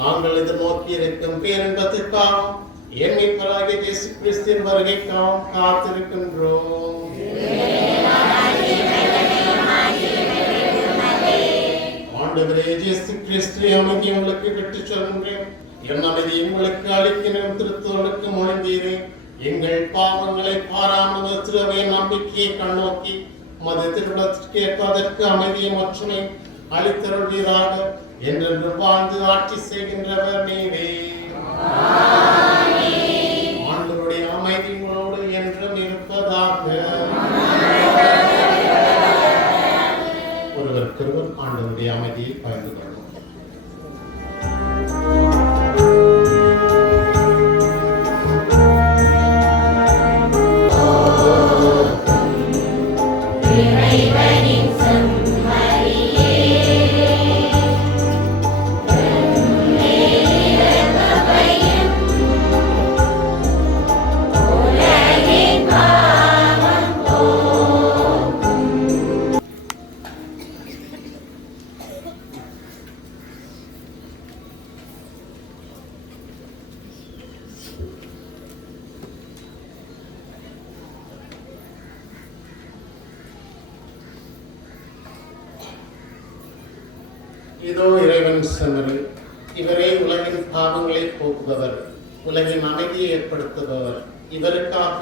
நாங்கள் எதிர்நோக்கி இருக்கும் பேரின்பத்திற்காகவும் என் மீட்பராகிய இயேசு கிறிஸ்துவின் வருகைக்காகவும் காத்திருக்கின்றோம். ஆண்டவரே இயேசு கிறிஸ்து, அமைதி உங்களுக்கு விட்டுச் செல்கின்றேன், என் அமைதி உங்களுக்கு அளிக்கிறேன். திருத்தோளுக்கு மொழிந்தீரே, எங்கள் பாவங்களை பாராமல் திருவை நம்பிக்கையை கண்ணோக்கி மத திருடத்திற்கு அதற்கு அமைதியை மற்றுமை அளித்தருள்வீராக. என்றென்று வாழ்ந்து ஆட்சி செய்கின்றவர் நீரே. ஆண்டவருடைய அமைதி உங்களோடு என்றும் இருப்பதாக. ஒருவருக்கொருவர் ஆண்டவருடைய அமைதியை பகிர்ந்து கொள்வோம். இதோ இறைவன் சென்று, இவரே உலகின் பாவங்களை போக்குபவர், உலகின் அமைதியை ஏற்படுத்துபவர். இவருக்காக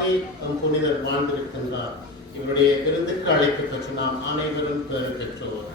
புனிதர் வாழ்ந்திருக்கின்றார். இவருடைய விருந்துக்கு அழைக்கப்பட்டு நாம் அனைவரும் பெயர் பெற்றோர்.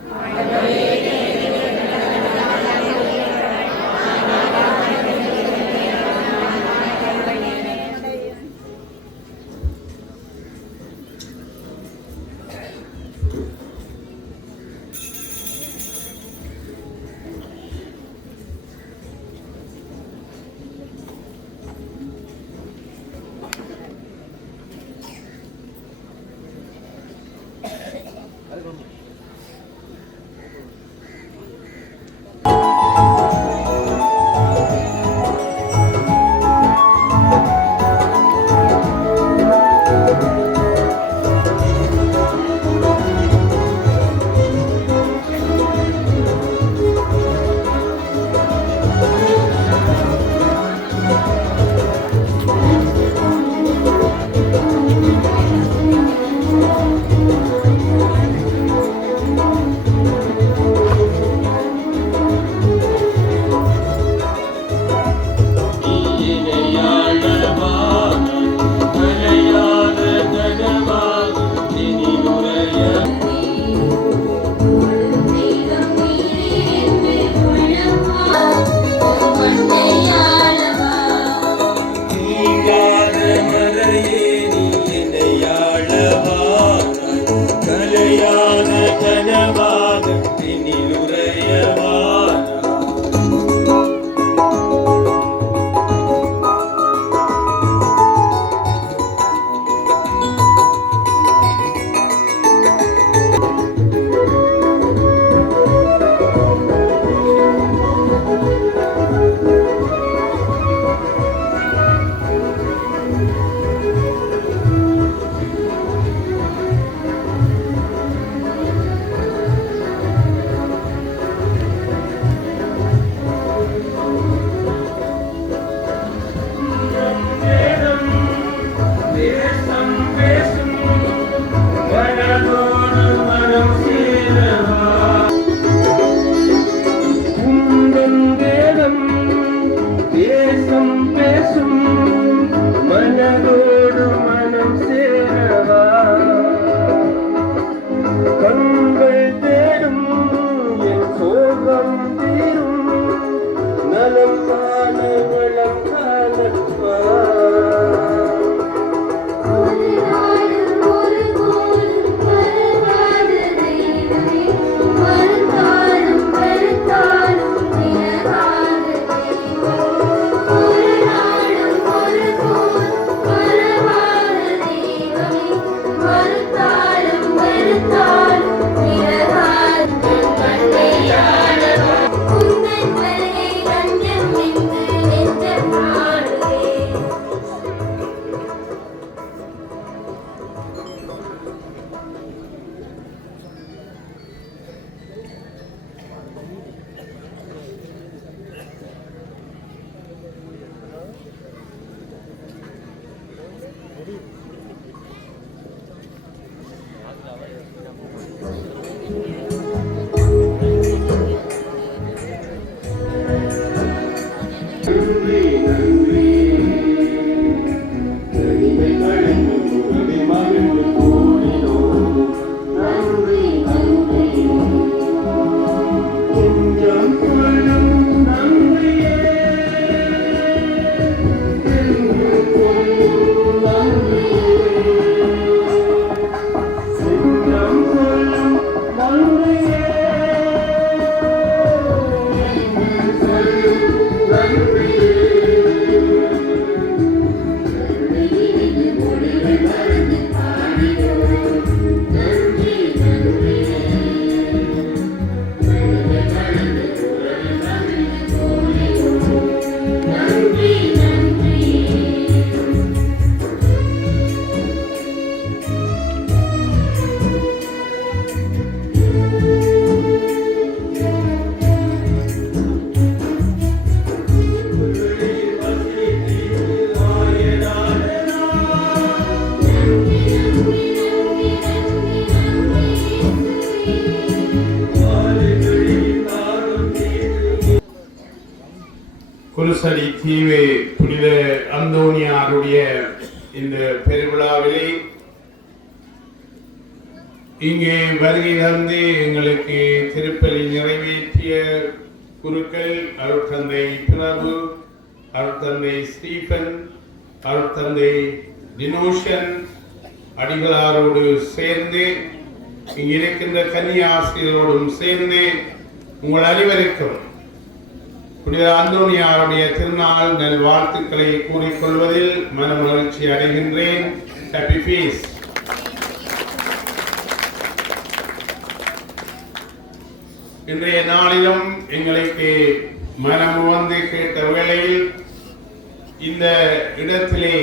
குருசடி தீவு புனித அந்தோனியாருடைய இந்த பெருவிழாவிலே இங்கே வருகை தந்து எங்களுக்கு திருப்பலி நிறைவேற்றிய குருக்கள் அருட்தந்தை பிரபு, அருட்தந்தை ஸ்டீபன், அருட்தந்தை டினோஷன் அடிகளாரோடு சேர்ந்து இங்கு இருக்கின்ற கன்னியாசிரியரோடும் சேர்ந்து உங்கள் அனைவருக்கும் புனித அந்தோனியாருடைய திருநாள் நல்வாழ்த்துக்களை கூறிக்கொள்வதில் மன மகிழ்ச்சி அடைகின்றேன். Happy feast. இன்றைய நாளிலும் எங்களுக்கு மனம் வந்து கேட்ட வேளையில் இந்த இடத்திலே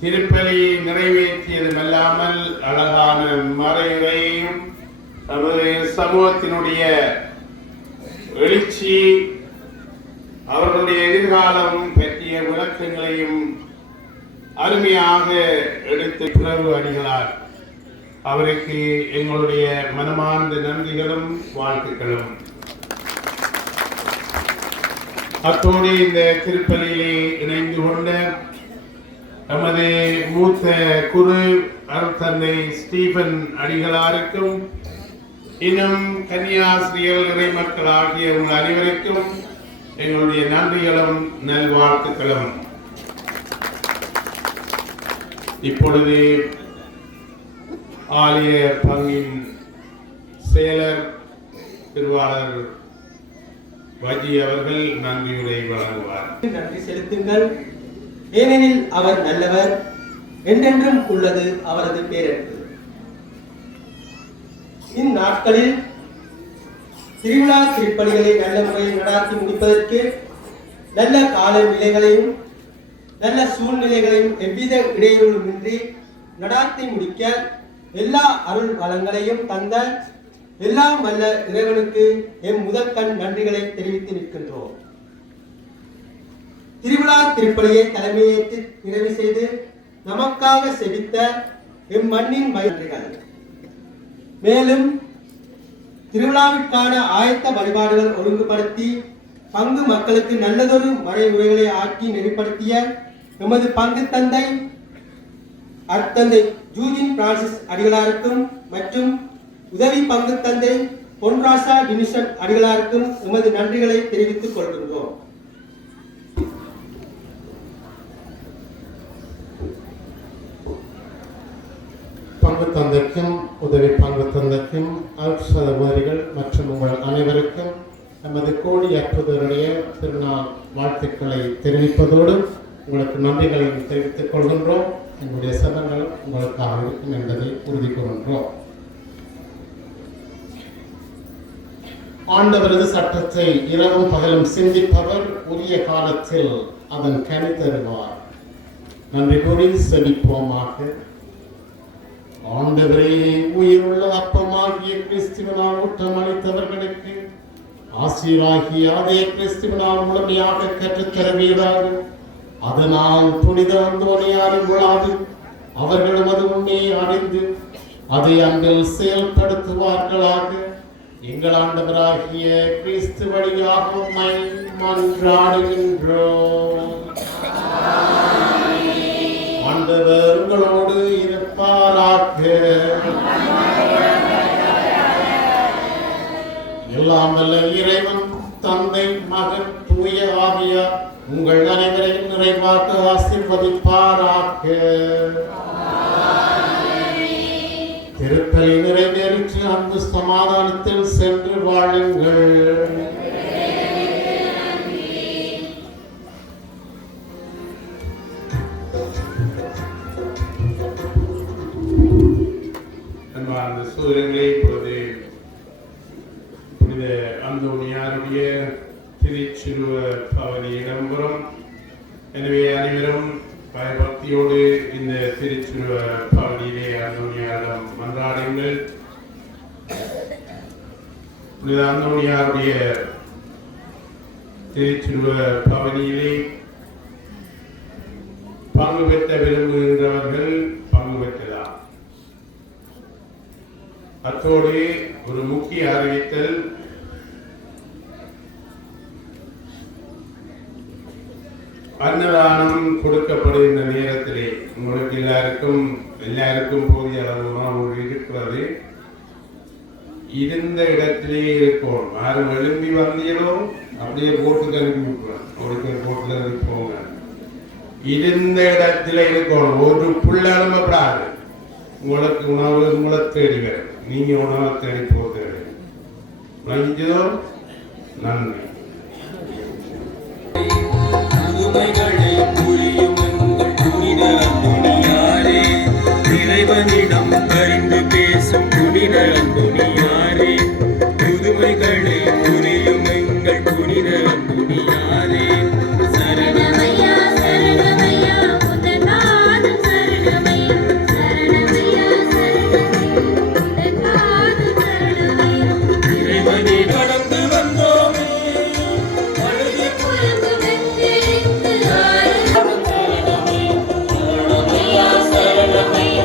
திருப்பலி நிறைவேற்றியதுமல்லாமல் அழகான மறையுரையையும் நமது சமூகத்தினுடைய எழுச்சி, அவர்களுடைய எதிர்காலம் பற்றிய விளக்கங்களையும் அருமையாக எடுத்து பிரபு அடிகளார் அவருக்கு எங்களுடைய மனமார்ந்த நன்றிகளும் வாழ்த்துக்களும். அத்தோடு இந்த திருப்பலியிலே இணைந்து கொண்ட நமது மூத்த குரு அருட்தந்தை ஸ்டீபன் அடிகளாருக்கும் இன்னும் கன்னியாசிரியர் இறைமக்கள் ஆகிய உங்கள் அனைவருக்கும் எங்களுடைய நன்றிகளும் நல்வாழ்த்துக்களும். இப்பொழுது ஆலய பங்கின் செயலர் திருவாளர் வஜி அவர்கள் நன்றியுரை வழங்குவார். நன்றி செலுத்துங்கள், ஏனெனில் அவர் நல்லவர், என்றென்றும் உள்ளது அவரது பேரன்பு. இந்நாட்களில் திருவிழா திருப்பலிகளை நல்ல முறையில் நடாத்தி முடிப்பதற்கு நல்ல காலநிலைகளையும் நல்ல சூழ்நிலைகளையும் எவ்வித இடையூறுமின்றி நடாத்தி முடிக்க எல்லா அருள் வளங்களையும் தந்த எல்லாம் வல்ல இறைவனுக்கு எம் முதல் கண் நன்றிகளை தெரிவித்து நிற்கின்றோம். திருவிழா திருப்பலியை தலைமையேற்று நிறைவு செய்து நமக்காக செபித்த எம் மண்ணின் நன்றிகள். மேலும் திருவிழாவிற்கான ஆயத்த வழிபாடுகள் ஒழுங்குபடுத்தி பங்கு மக்களுக்கு நல்லதொரு மறைமுறைகளை ஆக்கி நெறிப்படுத்திய எமது பங்கு தந்தை அருட்தந்தை ஜூஜின் பிரான்சிஸ் அடிகளாருக்கும் மற்றும் உதவி பங்கு தந்தை பொன்ராசா டினிஷன் அடிகளாருக்கும் எமது நன்றிகளை தெரிவித்துக் கொள்கின்றோம். பங்கு தந்தைக்கும் உதவி பங்கு தந்தைக்கும் அருட்சகோதரிகள் மற்றும் உங்கள் அனைவருக்கும் நமது கோடி அற்புதருடைய திருநாள் வாழ்த்துக்களை தெரிவிப்பதோடு உங்களுக்கு நன்றிகளையும் தெரிவித்துக் கொள்கின்றோம். எங்களுடைய சபங்கள் உங்களுக்காக இருக்கும் என்பதை உறுதி கூறுகின்றோம். ஆண்டவரது சட்டத்தை இரவும் பகலும் சிந்திப்பவர் உரிய காலத்தில் அதன் கனி தருவார். நன்றி கூறி செபிப்போமாக. ஆண்டவரே, உயிருள்ள அப்பமாகிய கிறிஸ்துவினால் ஊட்டம் அளித்தவர்களுக்கு ஆசீராகிய அதே கிறிஸ்துவினால் முழுமையாக கற்றுத்தருவீராக. அதனால் புனித அந்தோனியாரின் விழாது அவர்களும் அது உண்மையை அறிந்து அதை அன்பில் செயல்படுத்துவார்களாக. எங்கள் ஆண்டவராகிய கிறிஸ்து வழியாக உம்மை மன்றாடுகின்றோம். ஆண்டவர் உங்களோடு இருப்பாராக. எல்லாம் வல்ல இறைவன் தந்தை மகன் தூய ஆவியார் உங்கள் அனைவரையும் நிறைவாக ஆசீர்வதிப்பாராக. திருப்பலி நிறைவேற்றி அன்பு சமாதானத்தில் சென்று வாழுங்கள். அன்பார்ந்த சகோதரர்களே, இப்பொழுது புனித அந்தோனியாருடைய திருச்சிலுவ பவனி இடம்பெறும். எனவே அனைவரும் பயபக்தியோடு இந்த திருச்சிலுவ பவனியிலே அந்தோனியாரிடம் மன்றாடுங்கள். புனித அந்தோனியாருடைய திருச்சிலுவ பவனியிலே பங்கு பெற்ற விரும்புகின்றவர்கள் பங்கு பெற்றலாம். அத்தோடு ஒரு முக்கிய அறிவித்தல். அன்னதானம் கொடுக்கப்படுகின்ற நேரத்திலே உங்களுக்கு எல்லாருக்கும் போதிய அளவு உணவு இருக்கிறது. இருந்த இடத்திலே இருக்கும். யாரும் எழும்பி வந்தீங்களோ அப்படியே போட்டு கழுவி விட்டுறாங்க. போட்டு கழுவி போங்க. இருந்த இடத்துல இருக்கணும். ஒரு புள்ள அனுப்பப்படாது. உங்களுக்கு உணவு உங்களை தேடி வரும். நீங்க உணவை தேடி போகிறது நன்றி. இறைவனிடம் பரிந்து பேசும் புனித அந்தோனியாரே, புதுமைகளை புரியும் எங்கள் புனித அந்தோனியாரே, சரணமையா சரணமையா முதநாதம் சரணமையா சரணமையா முதநாதம் சரணமையா இறைவனை கடந்து வந்தோமே அழுது புலந்து வென்றெடுத்து சரணமையா சரணமையா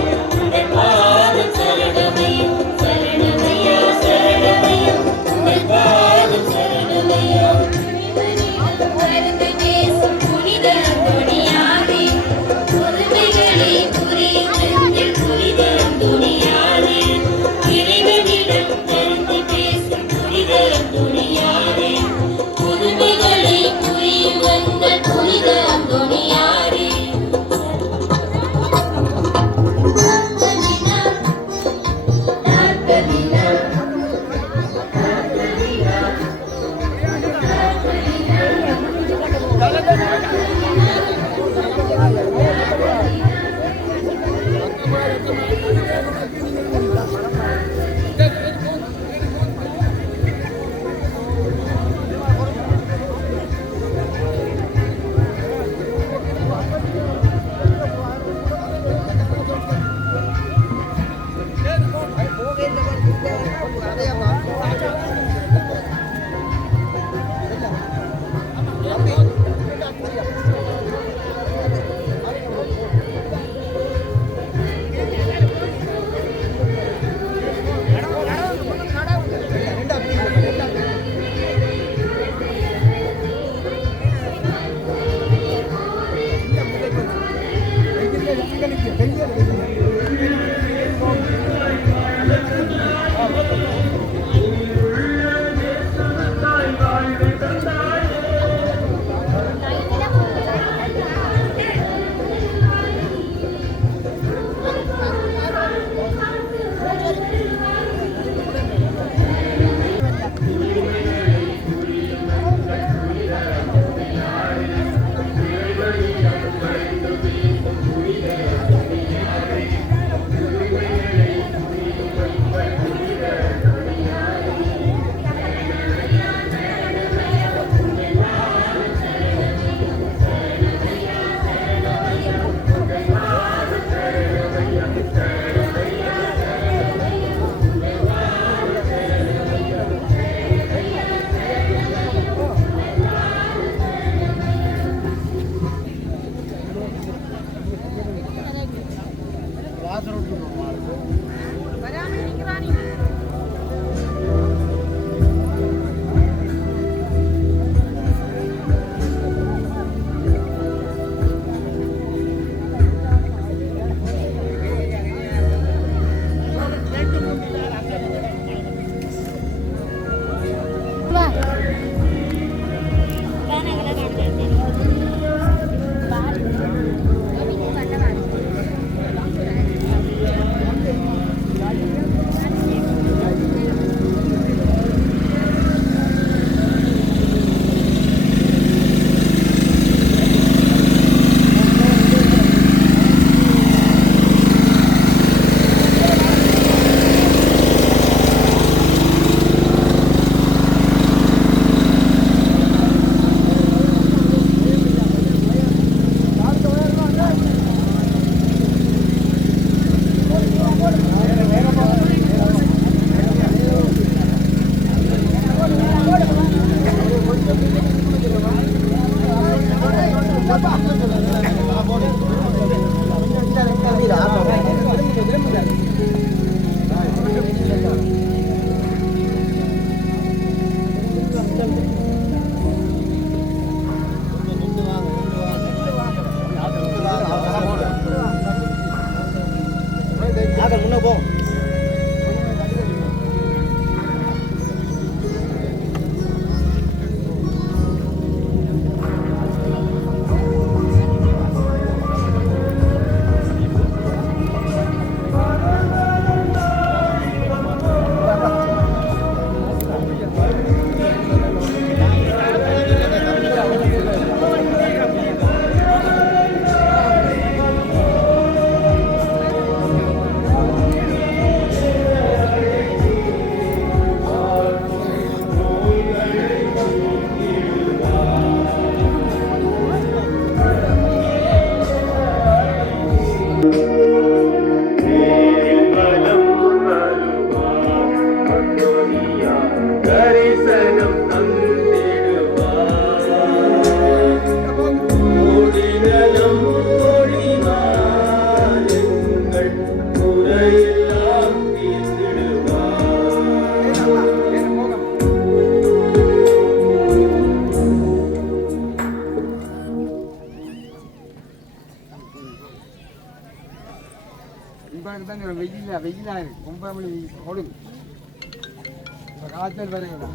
இல்லை வெயிலாக இருக்கு கும்பமணி கொடுங்க இப்போ காய்ச்சல் வருங்க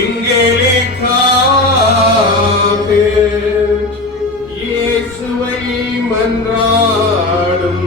எங்களுக்காக இயேசுவை மன்றாடும்.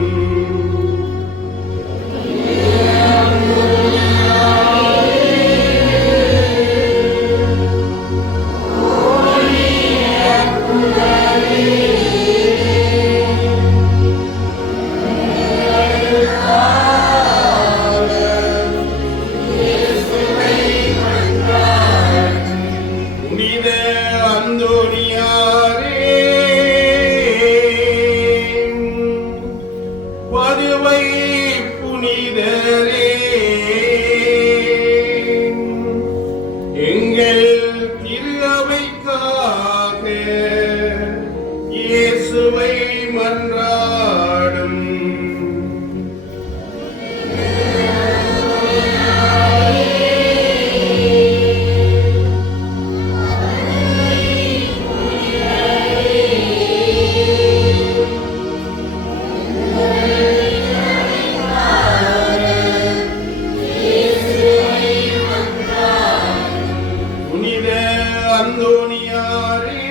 இயேசுவை மன்றாடும். புனித அந்தோனியாரே,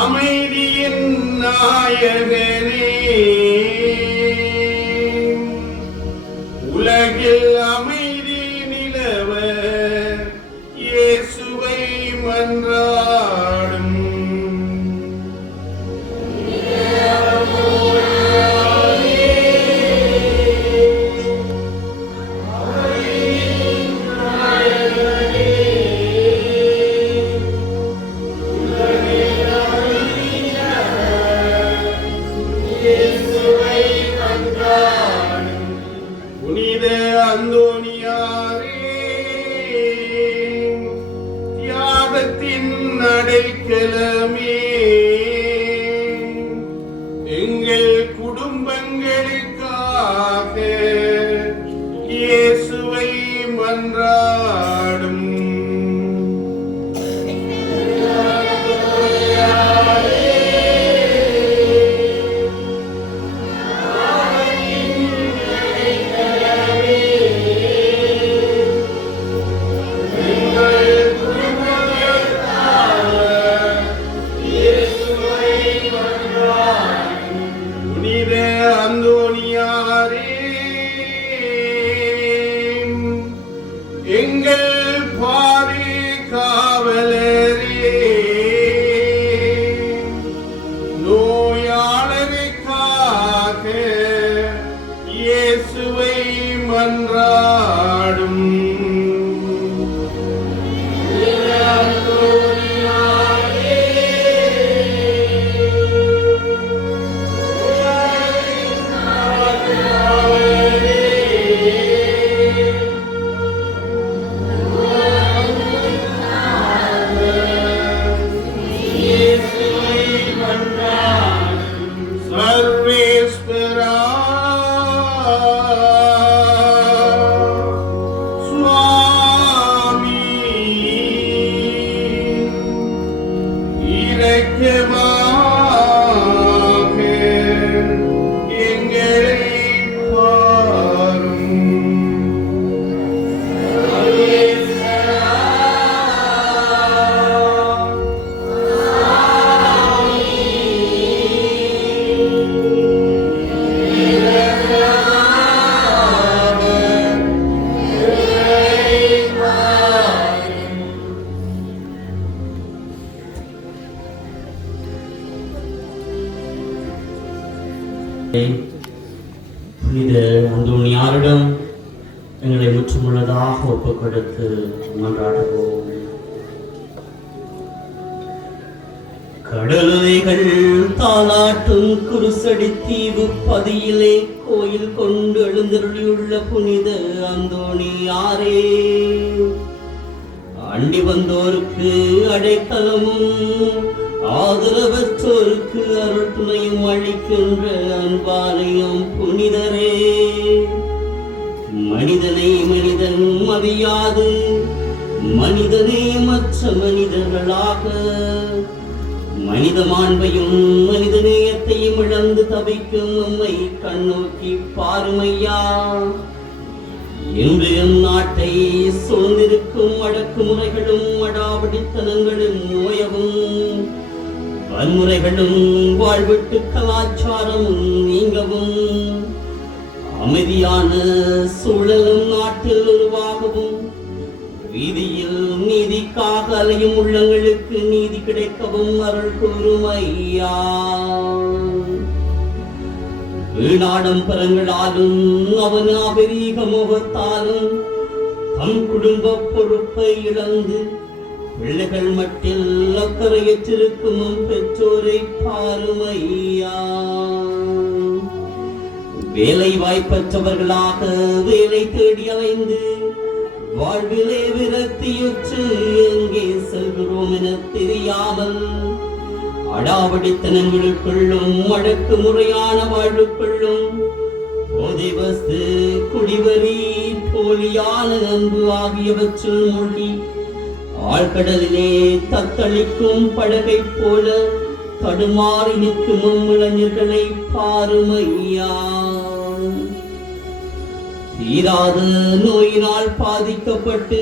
அமைதியின் நாயகனே, உலகில் அமைதி நிலவ இயேசுவை மன்றாடும். புனித அந்தோனியாரே, தியாகத்தின் அடைக்கலமே, எங்கள் குடும்பங்களுக்காக இயேசுவை மன்றாடும். புனித அந்தோனியாரே, எங்கள் பாதுகாவலரே, நோயாளருக்காக இயேசுவை மன்றாடும். சர்வேஸ்வரா, சுவாமி, இரக்கமாக எங்களைப் பாரும். புனித அந்தோனியாரிடம் எங்களை முற்றுமுள்ளதாக ஒப்புக் கொடுத்து மன்றாடுவோம். கடலைகள் தாளாட்டும் குருசடி தீவு பதியிலே கோயில் கொண்டு எழுந்தருளியுள்ள புனித அந்தோனியாரே, அண்டி வந்தோருக்கு அடைக்கலமும் ஆதரவற்றோருக்கு அருட்டுணையும் அளிக்கின்ற அன்பாலயம் புனிதரே, மனிதனை மனிதன் மதியாது மனிதனே மற்ற மனிதர்களாக மனித மாண்பையும் மனித நேயத்தையும் இழந்து தவிக்கும் நம்மை கண்ணோக்கி பாருமையா. இன்று என் நாட்டை சூழ்ந்திருக்கும் அடக்குமுறைகளும் அடாவடித்தனங்களும் நோயவும் வன்முறைகளும் வாழ்விட்டு கலாச்சாரமும் நீங்கவும் அமைதியான சூழலும் நாட்டில் உருவாகவும் வீதியில் நீதிக்காக அலையும் உள்ளங்களுக்கு நீதி கிடைக்கவும் அருள் கூறும் ஐயா. வீணாடம்பரங்களாலும் அவன் அபரீக முகத்தாலும் தம் குடும்ப பொறுப்பை இழந்து பிள்ளைகள் மட்டில் அக்கறையற்றிருக்கும் பெற்றோரை பாரும் ஐயா. வேலை வாய்ப்பற்றவர்களாக வேலை தேடி அலைந்து வாழ்விலே விரக்தியுற்று எங்கே செல்கிறோம் என தெரியாமல் அடாவடித்தனங்களுக்குள்ளும் அடக்குமுறையான வாழ்வுக்குள்ளும் போதை வஸ்து குடிவரி போலியான அன்பு ஆகியவற்றில் மூழ்கி ஆழ்கடலிலே தத்தளிக்கும் படகை போல தடுமாறி நிற்கும் இளைஞர்களை பாருமையா. தீராத நோயினால் பாதிக்கப்பட்டு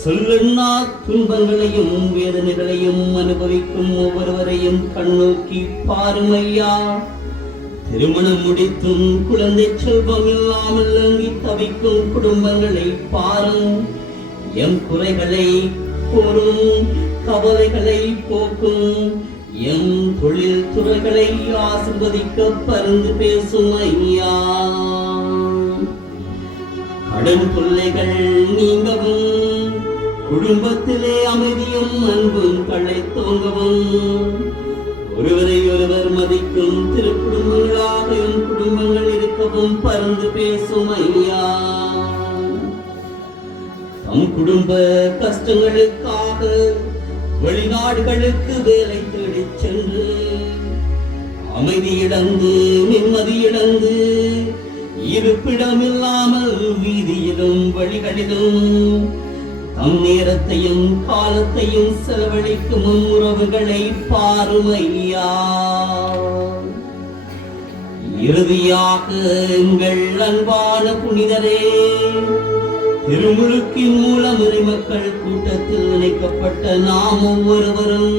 சொல்லா துன்பங்களையும் வேதனைகளையும் அனுபவிக்கும் ஒவ்வொருவரையும் கண்ணோக்கி பாருமையா. திருமணம் முடித்தும் குழந்தை செல்வம் இல்லாமல் அங்கி தவிக்கும் குடும்பங்களை பாரும். எம் குறைகளை கூறும், கவலைகளை போக்கும், எம் தொழில் துறைகளை ஆசிர்வதிக்க பரிந்து பேசும் ஐயா. கடன் தொல்லைகள் நீங்கவும் குடும்பத்திலே அமைதியும் அன்பும் களை தோங்கவும் ஒருவரை ஒருவர் மதிக்கும் திருக்குடும்பங்களாக எம் குடும்பங்கள் இருக்கவும் பரிந்து பேசும் ஐயா. தம் குடும்ப கஷ்டங்களுக்காக வெளிநாடுகளுக்கு வேலை தேடிச் சென்று அமைதி இழந்து நிம்மதி இழந்து இருப்பிடமில்லாமல் வீதியிலும் வழிகளிலும் தம் நேரத்தையும் காலத்தையும் செலவழிக்கும் உறவுகளை பாருமையா. இறுதியாக எங்கள் அன்பான புனிதரே, திருமுழுக்கின் மூலம் இறைமக்கள் கூட்டத்தில் இணைக்கப்பட்ட நாம் ஒவ்வொருவரும்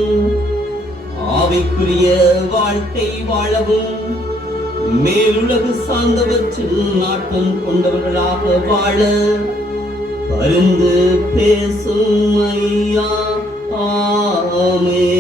ஆவிக்குரிய வாழ்க்கை வாழவும் மேலுலகு சார்ந்தவற்றில் நாட்டம் கொண்டவர்களாக வாழ பரிந்து பேசும் ஐயா. ஆமென்.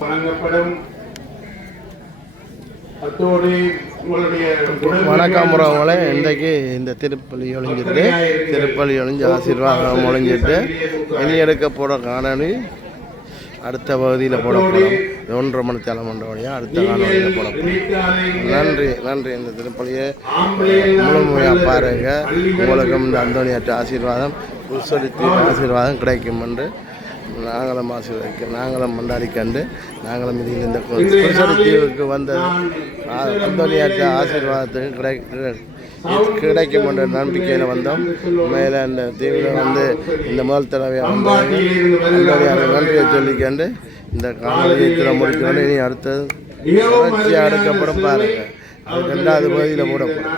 வழங்கப்படும் அத்தோடு உங்களுடைய வணக்கம் உறவுகளே, இன்றைக்கு இந்த திருப்பலி ஒழிஞ்சிட்டு திருப்பலி ஒழிஞ்சு ஆசீர்வாதம் ஒழிஞ்சிட்டு இனி எடுக்க போகிற காணொலி அடுத்த பகுதியில் போடப்படும் 1:30 மணித்தேலம் மண்டபடியாக அடுத்த காணொலியில் போடப்படும். நன்றி. இந்த திருப்பலியை முழுமையாக பாருங்க. உங்களுக்கும் இந்த அந்தோனியாற்ற ஆசீர்வாதம் புதுசொலி தீவு ஆசீர்வாதம் கிடைக்கும் என்று நாங்களும் மண்டாடி கண்டு நாங்களும் இதில் இந்த புதுசொலி தீவுக்கு வந்த அந்தோனியாற்ற ஆசீர்வாதத்துக்கு கிடைக்கும் என்ற நம்பிக்கையில் வந்தோம். மேலே அந்த தீவில் வந்து இந்த முதல் தடவையாக வந்தாங்க. நன்றியை சொல்லிக்கண்டு இந்த காணொலியை முடிக்கணும். இனி அடுத்தது தொடர்ச்சியாக எடுக்கப்படும் பாருங்கள். அது 2வது பகுதியில் போடப்படும்.